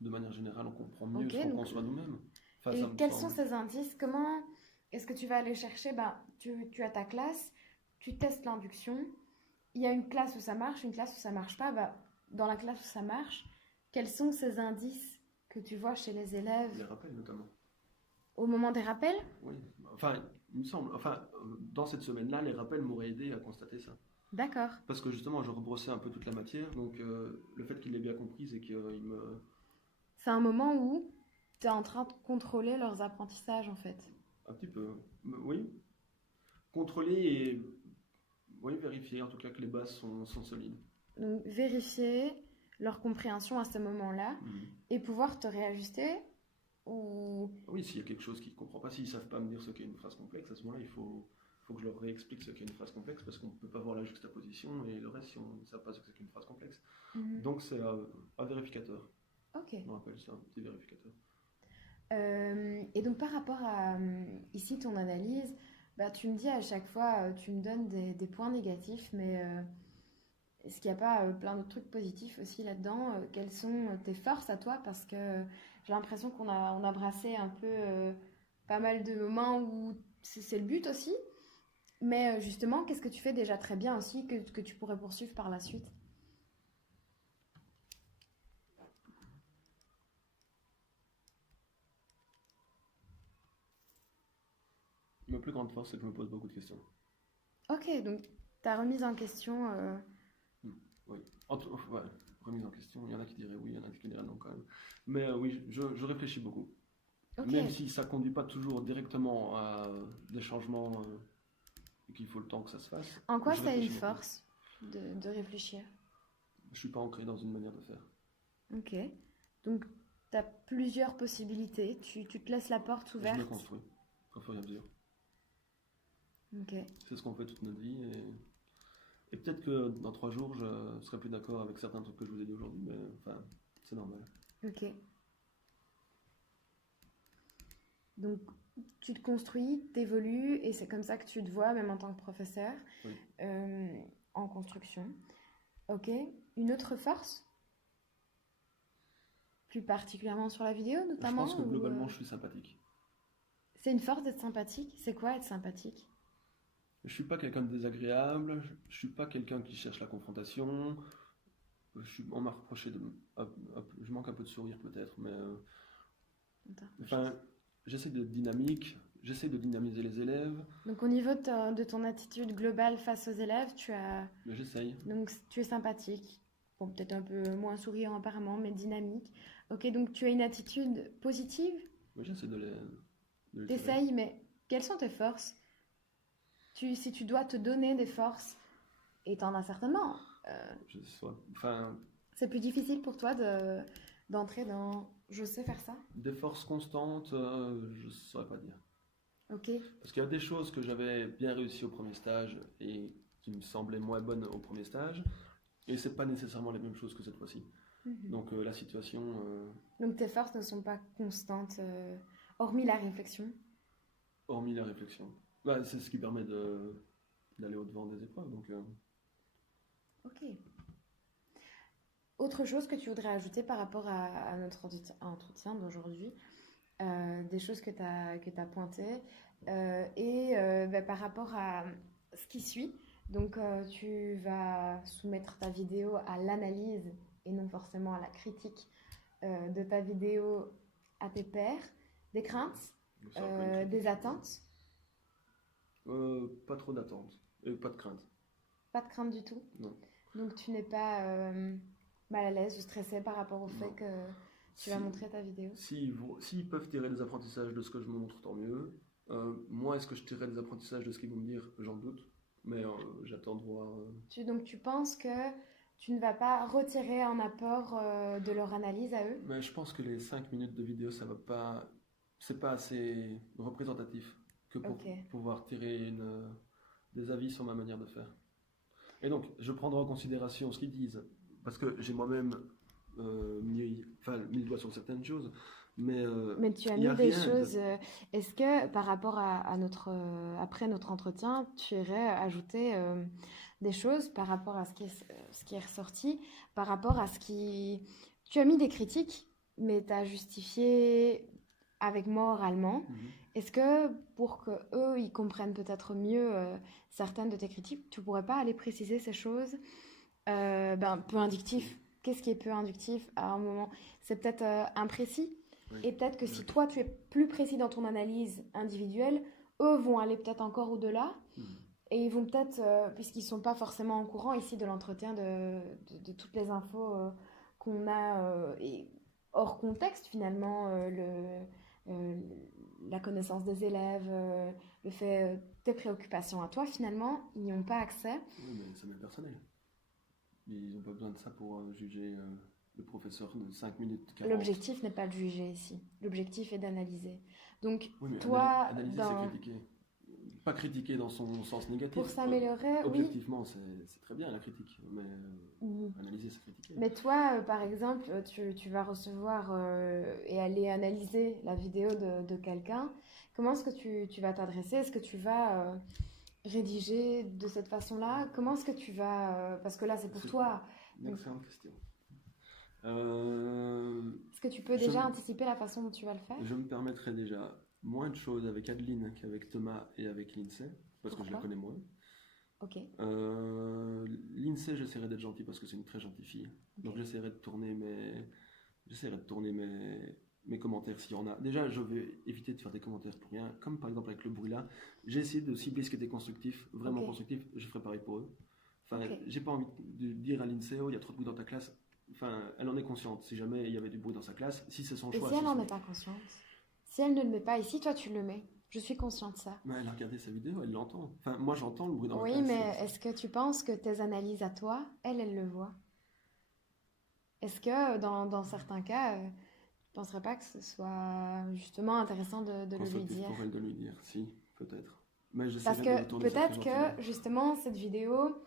De manière générale, on comprend mieux Ok, ce qu'on donc conçoit nous-mêmes. Enfin, ça et me quels sont semble. ces indices? Comment est-ce que tu vas aller chercher? Ben, tu as ta classe, tu testes l'induction. Il y a une classe où ça marche, une classe où ça marche pas. Ben, dans la classe où ça marche, quels sont ces indices que tu vois chez les élèves Les rappels notamment. au moment des rappels? Oui. Enfin, il me semble. Enfin, dans cette semaine-là, les rappels m'auraient aidé à constater ça. D'accord. Parce que justement, je rebrossais un peu toute la matière, donc le fait qu'il l'ait bien comprise et qu'il me... C'est un moment où tu es en train de contrôler leurs apprentissages en fait. Un petit peu, oui, contrôler et oui, vérifier en tout cas que les bases sont solides. Donc vérifier leur compréhension à ce moment-là Mhm. et pouvoir te réajuster ou... Oui, s'il y a quelque chose qu'ils ne comprennent pas, s'ils ne savent pas me dire ce qu'est une phrase complexe, à ce moment-là, faut que je leur réexplique ce qu'est une phrase complexe parce qu'on ne peut pas voir la juxtaposition et le reste si on ne sait pas ce que c'est qu'une phrase complexe. Mhm. Donc c'est un vérificateur, Ok. on appelle ça un petit vérificateur. Et donc par rapport à ici ton analyse, bah, tu me dis à chaque fois, tu me donnes des points négatifs, mais est-ce qu'il n'y a pas plein de trucs positifs aussi là-dedans? Quelles sont tes forces à toi? Parce que j'ai l'impression on a brassé un peu pas mal de moments où c'est le but aussi. Mais justement, qu'est-ce que tu fais déjà très bien aussi que tu pourrais poursuivre par la suite? Ma plus grande force, c'est que je me pose beaucoup de questions. Ok, donc ta remise en question. Oui, ouais, remise en question, il y en a qui diraient oui, il y en a qui diraient non quand même. Mais oui, je réfléchis beaucoup. Ok, Même si ça conduit pas toujours directement à des changements et qu'il faut le temps que ça se fasse, en quoi je c'est une réfléchis beaucoup. force de réfléchir? Je suis pas ancré dans une manière de faire. Ok, donc tu as plusieurs possibilités, tu te laisses la porte Je me ouverte. construis au fur et à mesure. Ok, C'est ce qu'on fait toute notre vie et peut-être que dans 3 jours, je serai plus d'accord avec certains trucs que je vous ai dit aujourd'hui, mais enfin, c'est normal. ok. Donc tu te construis, t'évolues et c'est comme ça que tu te vois, même en tant que professeur, Oui. euh, en construction. Ok, une autre force, plus particulièrement sur la vidéo Je pense notamment, que ou globalement, je suis sympathique. c'est une force d'être sympathique? C'est quoi être sympathique? Je suis pas quelqu'un de désagréable, je suis pas quelqu'un qui cherche la confrontation. On m'a reproché je manque un peu de sourire peut-être, mais enfin, j'essaie d'être dynamique, j'essaie de dynamiser les élèves, Donc au niveau de ton attitude globale face aux élèves, tu as mais j'essaye. donc tu es sympathique. Bon, peut-être un peu moins souriant apparemment, mais dynamique. Ok, donc tu as une attitude positive. Mais j'essaie de les tirer. T'essayes, mais quelles sont tes forces? Si tu dois te donner des forces, et t'en as certainement, Enfin, c'est plus difficile pour toi d'entrer dans je sais faire ça. des forces constantes, je saurais pas dire. Ok. Parce qu'il y a des choses que j'avais bien réussi au premier stage et qui me semblaient moins bonnes au premier stage, et c'est pas nécessairement les mêmes choses que cette fois-ci. Mhm. Donc la situation, Donc tes forces ne sont pas constantes, hormis la réflexion. hormis la réflexion, bah, c'est ce qui permet d'aller au-devant des épreuves. Donc Ok. Autre chose que tu voudrais ajouter par rapport à notre entretien d'aujourd'hui, des choses que tu as pointées, bah, par rapport à ce qui suit. Donc, tu vas soumettre ta vidéo à l'analyse et non forcément à la critique de ta vidéo à tes pairs. Des craintes? Ça peut être critique. des attentes? Pas trop d'attente et pas de crainte. Pas de crainte du tout? Non. Donc tu n'es pas mal à l'aise ou stressé par rapport au fait Non. que tu vas montrer ta vidéo? S'ils peuvent tirer des apprentissages de ce que je montre, tant mieux. Moi, est-ce que je tirerai des apprentissages de ce qu'ils vont me dire? J'en doute. Mais j'attends de voir. Donc tu penses que tu ne vas pas retirer un apport de leur analyse à eux? Mais je pense que les 5 minutes de vidéo, ça va pas. C'est pas assez représentatif que pour Ok. pouvoir tirer des avis sur ma manière de faire. Et donc, je prendrai en considération ce qu'ils disent. Parce que j'ai moi-même mis le doigt sur certaines choses. Mais Mais tu as il y mis a des rien choses. Est-ce que par rapport à notre après notre entretien, tu irais ajouter des choses par rapport à ce qui est ressorti, par rapport à ce qui. Tu as mis des critiques, mais tu as justifié avec moi oralement. Mhm. Est-ce que pour que eux ils comprennent peut-être mieux certaines de tes critiques, tu pourrais pas aller préciser ces choses peu inductif. Qu'est-ce qui est peu inductif à un moment? C'est peut-être imprécis. Oui. Et peut-être que si Oui. toi, tu es plus précis dans ton analyse individuelle, eux vont aller peut-être encore au-delà. Mhm. Et ils vont peut-être, puisqu'ils ne sont pas forcément au courant ici de l'entretien de toutes les infos qu'on a, et hors contexte finalement, la connaissance des élèves, le fait, tes préoccupations à toi, finalement, ils n'y ont pas accès. Oui, mais ça m'est personnel. Ils n'ont pas besoin de ça pour juger le professeur de 5 minutes 40. L'objectif n'est pas de juger ici. L'objectif est d'analyser. Donc, Oui, mais toi, analyser, dans- c'est critiquer. Pas critiquer dans son sens négatif. pour s'améliorer, oui. Objectivement, c'est très bien la critique, mais Mhm. analyser, c'est critiquer. Mais toi, par exemple, tu vas recevoir et aller analyser la vidéo de quelqu'un. Comment est-ce que tu vas t'adresser? Est-ce que tu vas rédiger de cette façon-là? Comment est-ce que tu vas... parce que là, c'est pour C'est toi. Une excellente question. Est-ce que tu peux Je déjà me- anticiper la façon dont tu vas le faire? Je me permettrai déjà moins de choses avec Adeline qu'avec Thomas et avec Lindsay, parce que je la Pourquoi? connais moins. Ok. Lindsay, j'essaierai d'être gentil parce que c'est une très gentille fille. Donc Ok. j'essaierai de tourner mes commentaires s'il y en a. Déjà, je vais éviter de faire des commentaires pour rien, comme par exemple avec le bruit là. J'ai essayé de cibler ce qui était constructif, vraiment Ok. constructif. Je ferai pareil pour eux. Enfin, Ok. j'ai pas envie de dire à Lindsay, oh, il y a trop de bruit dans ta classe. Enfin, elle en est consciente. Si jamais il y avait du bruit dans sa classe, si c'est son Et choix. si elle c'est n'en son est pas consciente? Si elle ne le met pas ici, toi, tu le mets. Je suis consciente de ça. Mais elle a regardé sa vidéo, elle l'entend. Enfin, moi j'entends le bruit dans ma Oui, classe. mais est-ce que tu penses que tes analyses à toi, elle le voit? Est-ce que dans certains cas, tu ne penserais pas que ce soit justement intéressant de le lui Constructif dire? pour elle de lui dire, si, peut-être. Mais Parce j'essaierai de que retourner ça peut-être très gentiment. que justement cette vidéo,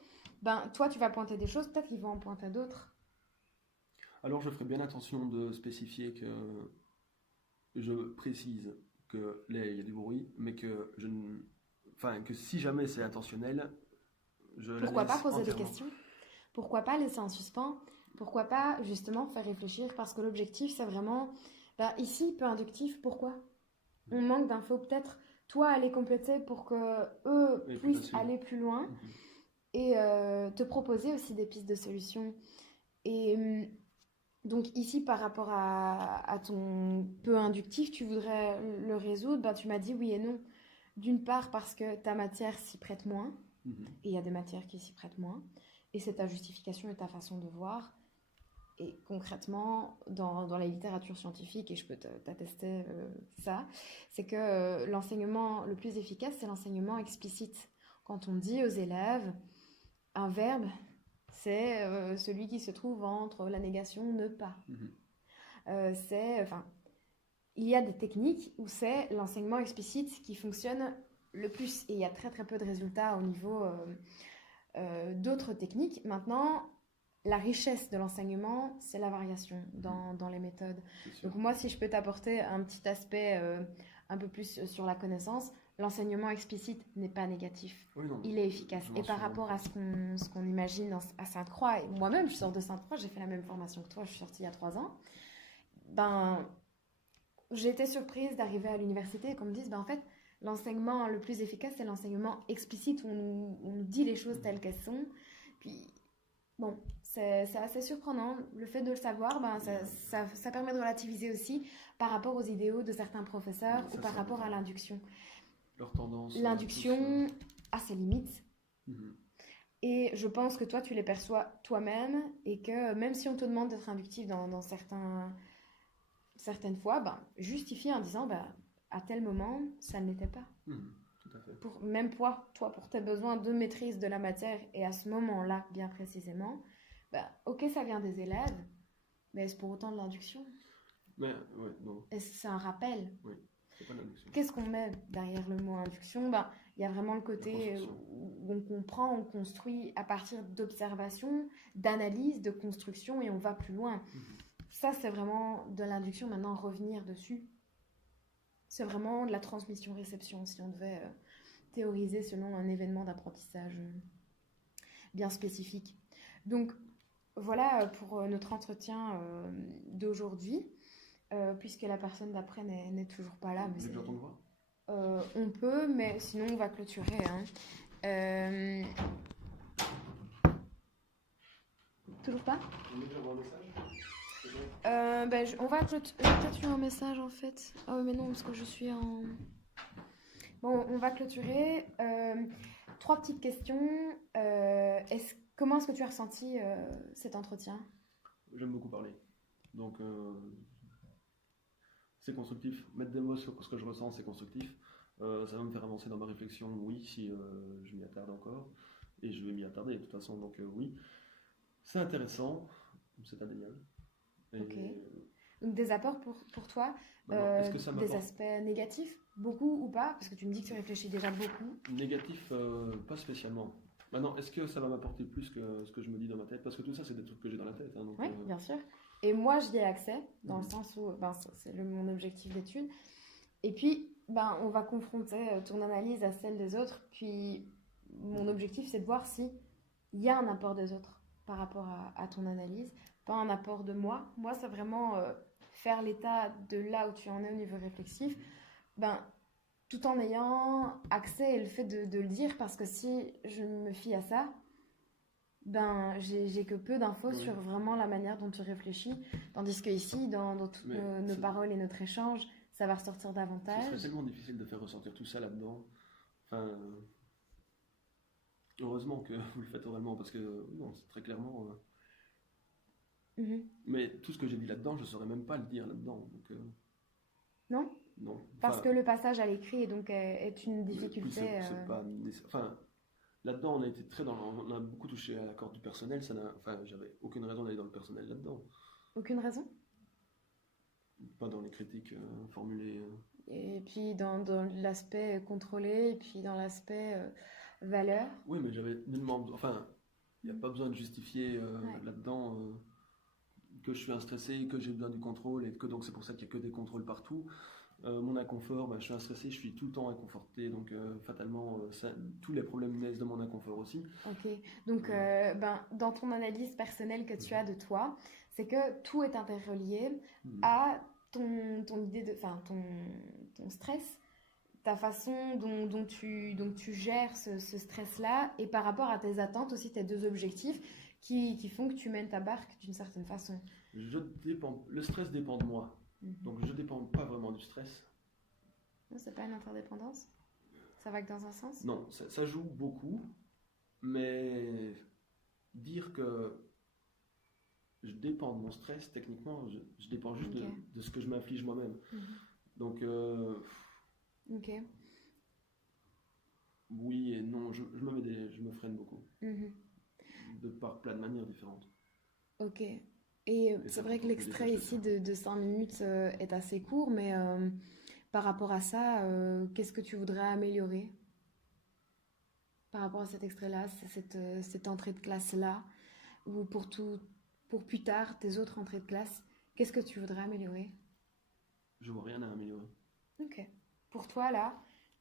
toi tu vas pointer des choses, peut-être qu'ils vont en pointer d'autres. Alors je ferai bien attention de spécifier que je précise que là il y a du bruit, mais que que si jamais c'est intentionnel, je Pourquoi pas l'analyse poser des entièrement. questions? Pourquoi pas laisser en suspens? Pourquoi pas justement faire réfléchir? Parce que l'objectif c'est vraiment, ici peu inductif, pourquoi? On manque d'infos, peut-être toi aller compléter pour que eux Oui, plus puissent facile. aller plus loin. Mhm. Et te proposer aussi des pistes de solutions. Et donc ici, par rapport à ton peu inductif, tu voudrais le résoudre, tu m'as dit oui et non. D'une part parce que ta matière s'y prête moins, Mhm. et il y a des matières qui s'y prêtent moins, et c'est ta justification et ta façon de voir. Et concrètement, dans la littérature scientifique, et je peux t'attester ça, c'est que l'enseignement le plus efficace, c'est l'enseignement explicite. Quand on dit aux élèves, un verbe, c'est celui qui se trouve entre la négation ne pas. Mhm. Il y a des techniques où c'est l'enseignement explicite qui fonctionne le plus. Et il y a très très peu de résultats au niveau d'autres techniques. Maintenant, la richesse de l'enseignement, c'est la variation dans les méthodes. C'est sûr. Donc moi, si je peux t'apporter un petit aspect un peu plus sur la connaissance, l'enseignement explicite n'est pas négatif. Oui, non, Il est efficace. je m'en Et par suis rapport rendu à ce qu'on imagine à Sainte-Croix, et moi-même, je sors de Sainte-Croix, j'ai fait la même formation que toi, je suis sortie il y a 3 ans, j'ai été surprise d'arriver à l'université et qu'on me dise, en fait, l'enseignement le plus efficace, c'est l'enseignement explicite où on nous dit les choses telles qu'elles sont. Puis, bon, C'est assez surprenant. Le fait de le savoir, ben, ça permet de relativiser aussi par rapport aux idéaux de certains professeurs Oui, ou ça, par c'est rapport à important. l'induction. Leur tendance, L'induction a ses limites. mhm. Et je pense que toi, tu les perçois toi-même et que même si on te demande d'être inductif dans certaines fois, ben, justifie en disant ben, à tel moment, ça ne l'était pas. Mhm, tout à fait. Même toi, pour tes besoins de maîtrise de la matière et à ce moment-là, bien précisément, ben, ok, ça vient des élèves, mais est-ce pour autant de l'induction? Mais, ouais, non, Est-ce que c'est un rappel? oui, c'est pas l'induction. Qu'est-ce qu'on met derrière le mot induction? Ben, il y a vraiment le côté construction. où on comprend, on construit à partir d'observation, d'analyse, de construction et on va plus loin. Mhm. Ça, c'est vraiment de l'induction. Maintenant, revenir dessus, c'est vraiment de la transmission-réception si on devait théoriser selon un événement d'apprentissage bien spécifique. Donc, voilà pour notre entretien d'aujourd'hui, puisque la personne d'après n'est toujours pas là. Vous Mais voulez que j'entende voir? on peut, mais sinon on va clôturer. Hein. Toujours pas? Vous voulez que j'envoie un message? On va clôturer un message en fait. Ah oui, mais non, parce que je suis en... Bon, on va clôturer. 3 petites questions. Comment est-ce que tu as ressenti cet entretien? J'aime beaucoup parler. Donc, c'est constructif. Mettre des mots sur ce que je ressens, c'est constructif. Ça va me faire avancer dans ma réflexion, oui, si je m'y attarde encore. Et je vais m'y attarder de toute façon, donc oui. C'est intéressant, c'est indéniable. Et Ok. Donc des apports pour toi, maintenant, est-ce que ça des m'apporte aspects négatifs, beaucoup ou pas? Parce que tu me dis que tu réfléchis déjà beaucoup. négatif? Pas spécialement. Maintenant, est-ce que ça va m'apporter plus que ce que je me dis dans ma tête? Parce que tout ça, c'est des trucs que j'ai dans la tête. Hein, donc, Oui, bien sûr. Et moi, j'y ai accès, dans le Mhm. sens où ben, c'est mon objectif d'étude. Et puis, ben, on va confronter ton analyse à celle des autres. Puis, mon objectif, c'est de voir si il y a un apport des autres par rapport à ton analyse, pas un apport de moi. Moi, c'est vraiment faire l'état de là où tu en es au niveau réflexif, ben, tout en ayant accès et le fait de le dire, parce que si je me fie à ça, ben, j'ai que peu d'infos Oui. sur vraiment la manière dont tu réfléchis, tandis que ici, dans toutes Mais nos c'est- paroles et notre échange, ça va ressortir Ce davantage. serait tellement difficile de faire ressentir tout ça là-dedans. Enfin, heureusement que vous le faites oralement, parce que non, c'est très clairement. Mhm. Mais tout ce que j'ai dit là-dedans, je ne saurais même pas le dire là-dedans. Donc, Non? non. Parce Enfin, que le passage à l'écrit est donc est une mais puis difficulté. c'est pas enfin, là-dedans, on a été très on a beaucoup touché à la corde du personnel. Enfin, j'avais aucune raison d'aller dans le personnel là-dedans. Aucune raison. Pas dans les critiques formulées. Et puis dans l'aspect contrôlé, et puis dans l'aspect valeur. Oui, mais j'avais nullement. Enfin, il n'y a pas besoin de justifier Ouais. là-dedans que je suis un stressé, que j'ai besoin du contrôle, et que donc c'est pour ça qu'il n'y a que des contrôles partout. Mon inconfort, bah, je suis un stressé, je suis tout le temps inconforté, donc fatalement, tous les problèmes naissent de mon inconfort aussi. Ok. Donc, dans ton analyse personnelle que tu as de toi, c'est que tout est interrelié Mhm. à ton idée de, enfin, ton stress, ta façon dont tu gères ce stress-là, et par rapport à tes attentes aussi, tes 2 objectifs qui font que tu mènes ta barque d'une certaine façon. Le stress dépend de moi, Mhm. donc je ne dépends pas vraiment du stress. Non, c'est pas une interdépendance? Ça va que dans un sens? Non, ça joue beaucoup, mais dire que je dépends de mon stress, techniquement, je dépends juste Ok. de ce que je m'inflige moi-même. Mhm. Donc, Ok. oui et non, je me freine beaucoup, Mhm. de par plein de manières différentes. Ok. Et Et c'est ça vrai que peut l'extrait détacher ici ça. de 5 minutes est assez court, mais par rapport à ça, qu'est-ce que tu voudrais améliorer par rapport à cet extrait-là, cette entrée de classe-là, ou pour plus tard, tes autres entrées de classe, qu'est-ce que tu voudrais améliorer? Je vois rien à améliorer. Ok. Pour toi, là,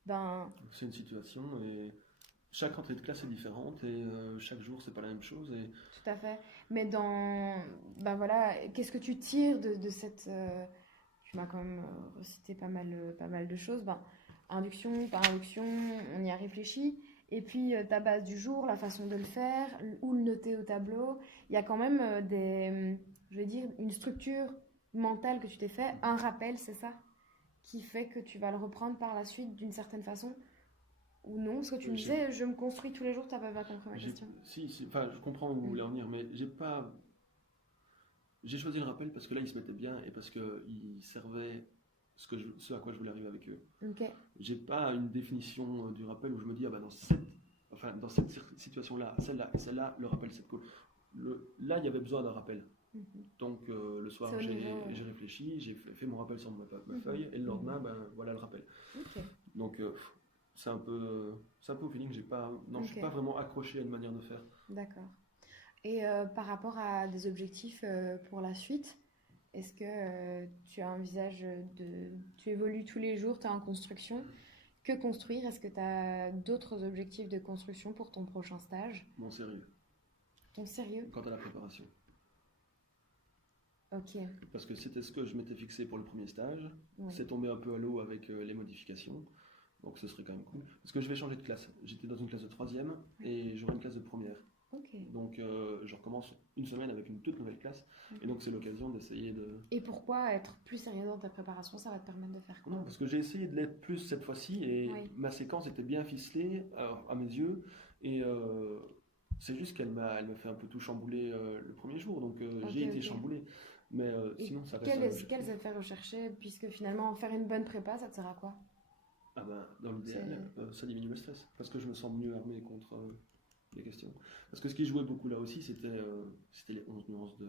ben, C'est une situation et chaque rentrée de classe est différente et chaque jour c'est pas la même chose. Et tout à fait. Mais ben voilà, qu'est-ce que tu tires de cette... tu m'as quand même recité pas mal de choses. Ben, induction, par induction, on y a réfléchi. et puis ta base du jour, la façon de le faire, ou le noter au tableau. Il y a quand même je vais dire, une structure mentale que tu t'es fait, un rappel, c'est ça, qui fait que tu vas le reprendre par la suite d'une certaine façon, ou non? Parce que tu me disais, je me construis tous les jours, tu n'as pas compris ma question. Enfin, je comprends où vous voulez en venir, mais j'ai choisi le rappel parce que là, ils se mettaient bien et parce qu'ils servaient ce à quoi je voulais arriver avec eux. Ok. J'ai pas une définition du rappel où je me dis, ah bah dans cette situation-là, celle-là et celle-là, le rappel c'est cool. Là, il y avait besoin d'un rappel. Donc le soir, j'ai réfléchi, j'ai fait mon rappel sur ma feuille et le lendemain, ben, voilà le rappel. Ok. Donc c'est un peu au feeling, je suis pas vraiment accroché à une manière de faire. D'accord. Et par rapport à des objectifs pour la suite, est-ce que tu envisages tu évolues tous les jours, tu es en construction? Que construire? Est-ce que tu as d'autres objectifs de construction pour ton prochain stage? Mon sérieux. Ton sérieux? Quant à la préparation. Ok. Parce que c'était ce que je m'étais fixé pour le premier stage. Oui. C'est tombé un peu à l'eau avec les modifications. Donc ce serait quand même cool. Parce que je vais changer de classe. J'étais dans une classe de 3e et j'aurai une classe de première. Ok. Donc je recommence une semaine avec une toute nouvelle classe. Et donc c'est l'occasion d'essayer de... Et pourquoi être plus sérieux dans ta préparation? Ça va te permettre de faire quoi? Non, parce que j'ai essayé de l'être plus cette fois-ci et ma séquence était bien ficelée à mes yeux. Et c'est juste qu'elle m'a fait un peu tout chambouler le premier jour. Donc j'ai été chamboulé. Mais sinon ça reste... Quels effets recherchés? Puisque finalement faire une bonne prépa, ça te sert à quoi? Ah ben, dans l'idéal, ça diminue le stress. Parce que je me sens mieux armé contre... les questions. Parce que ce qui jouait beaucoup là aussi, c'était les 11 nuances de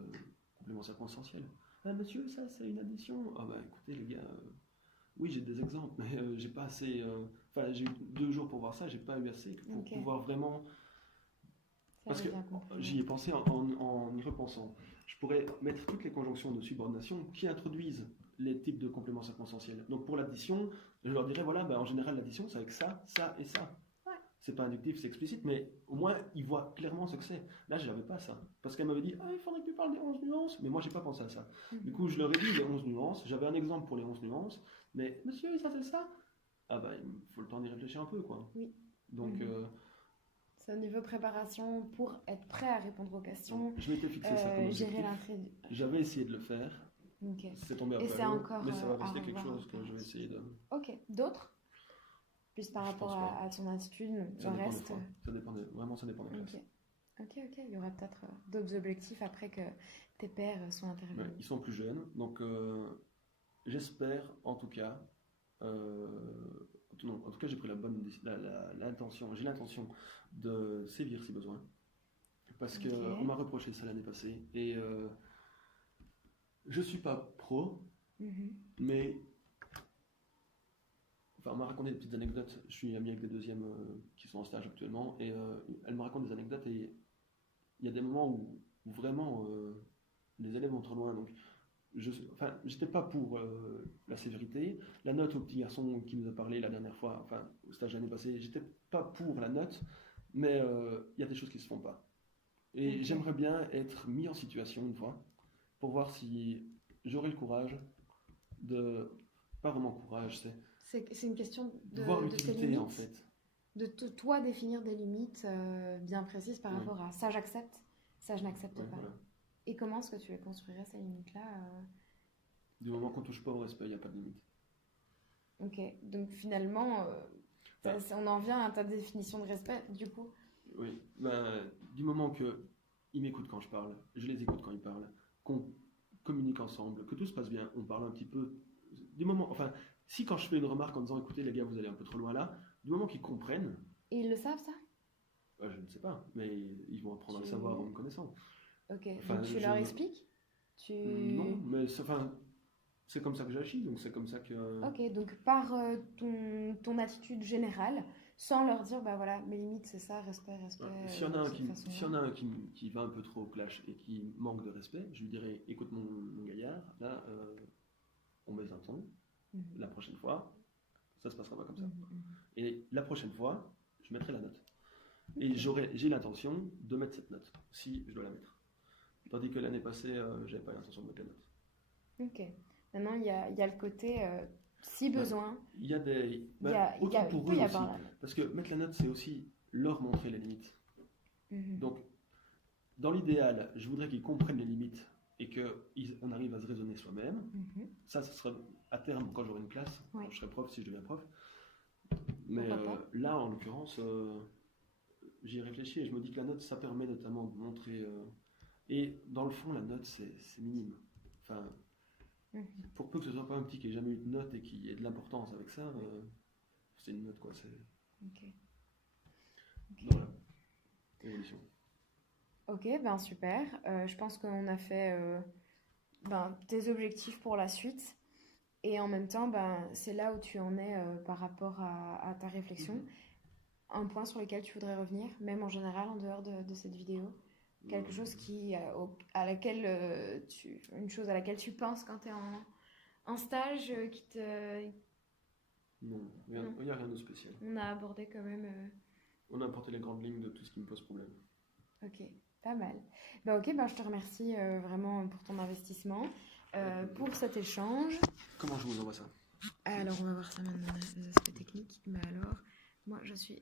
compléments circonstanciels. Ah monsieur, ça c'est une addition. Ah bah écoutez les gars, oui j'ai des exemples, mais j'ai pas assez... Enfin j'ai eu 2 jours pour voir ça, j'ai pas eu assez pour pouvoir vraiment... Parce que j'y ai pensé en y repensant. Je pourrais mettre toutes les conjonctions de subordination qui introduisent les types de compléments circonstanciels. Donc pour l'addition, je leur dirais voilà, en général l'addition c'est avec ça, ça et ça. C'est pas inductif, c'est explicite, mais au moins ils voient clairement ce que c'est. Là, je n'avais pas ça. Parce qu'elle m'avait dit, il faudrait que tu parles des 11 nuances, mais moi, j'ai pas pensé à ça. Du coup, je leur ai dit les 11 nuances, j'avais un exemple pour les 11 nuances, mais monsieur, ça c'est ça? Ah bah, il faut le temps d'y réfléchir un peu, quoi. Oui. Donc. C'est au niveau préparation pour être prêt à répondre aux questions. Je m'étais fixé ça comme gérer J'avais essayé de le faire. C'est tombé après. Mais ça va rester quelque chose que je vais essayer de. Ok. D'autres? Plus par rapport à ton attitude, le reste. Ça dépend vraiment, ça dépend des classes. Ok. Il y aura peut-être d'autres objectifs après que tes pairs soient intervenus. Ouais, ils sont plus jeunes, donc j'espère en tout cas. En tout cas, j'ai pris l'intention. J'ai l'intention de sévir si besoin, parce que on m'a reproché ça l'année passée et je suis pas pro, mais enfin, on m'a raconté des petites anecdotes. Je suis ami avec des deuxièmes qui sont en stage actuellement et elle me raconte des anecdotes et il y a des moments où vraiment les élèves vont trop loin. Donc, j'étais pas pour la sévérité. La note au petit garçon qui nous a parlé la dernière fois, enfin au stage l'année passée, j'étais pas pour la note, mais il y a des choses qui se font pas. Et j'aimerais bien être mis en situation une fois pour voir si j'aurai le courage de... Pas vraiment courage, c'est une question de voir tes l'utilité en fait. De toi définir des limites bien précises par rapport à ça j'accepte, ça je n'accepte pas. Voilà. Et comment est-ce que tu les construirais ces limites-là Du moment qu'on touche pas au respect, il n'y a pas de limite. Ok, donc finalement, on en vient à ta définition de respect du coup. Oui, du moment qu'ils m'écoutent quand je parle, je les écoute quand ils parlent, qu'on communique ensemble, que tout se passe bien, on parle un petit peu, du moment, enfin, si quand je fais une remarque en disant écoutez les gars vous allez un peu trop loin là, du moment qu'ils comprennent... Et ils le savent ça? Je ne sais pas, mais ils vont apprendre à le savoir en me connaissant. Ok, donc tu leur expliques? Non, mais c'est comme ça que j'agis, donc c'est comme ça que... Ok, donc par ton attitude générale, sans leur dire, bah voilà, mes limites c'est ça, respect. S'il y en a un qui va un peu trop au clash et qui manque de respect, je lui dirais, écoute mon gaillard, là, on baisse un ton, la prochaine fois, ça se passera pas comme ça. Et la prochaine fois, je mettrai la note. Et j'ai l'intention de mettre cette note, si je dois la mettre. Tandis que l'année passée, j'avais pas l'intention de mettre la note. Ok. Maintenant, il y a le côté, si besoin... Il y a des... autant pour eux aussi. Parce que mettre la note, c'est aussi... leur montrer les limites. Mhm. Donc, dans l'idéal, je voudrais qu'ils comprennent les limites et qu'on arrive à se raisonner soi-même. Mhm. Ça, ce sera à terme quand j'aurai une classe, Ouais. quand je serai prof, si je deviens prof. Mais Pourquoi pas. là, en l'occurrence, j'y ai réfléchi et je me dis que la note, ça permet notamment de montrer. Et dans le fond, la note, c'est minime. Enfin, Mhm. pour peu que ce soit pas un petit qui ait jamais eu de note et qui ait de l'importance avec ça, c'est une note, quoi. Ok. Ok. Donc, voilà, évolution. Ok, ben super. Je pense qu'on a fait tes objectifs pour la suite. Et en même temps, c'est là où tu en es par rapport à ta réflexion. Mhm. Un point sur lequel tu voudrais revenir, même en général en dehors de cette vidéo. Quelque chose à laquelle une chose à laquelle tu penses quand tu es en stage qui te... Non, Non. il n'y a rien de spécial. On a abordé quand même... On a apporté les grandes lignes de tout ce qui me pose problème. Ok, pas mal. Ok, je te remercie vraiment pour ton investissement, pour cet échange. Comment je vous envoie ça? Alors, on va voir ça maintenant, les aspects techniques. Mais alors, moi, je suis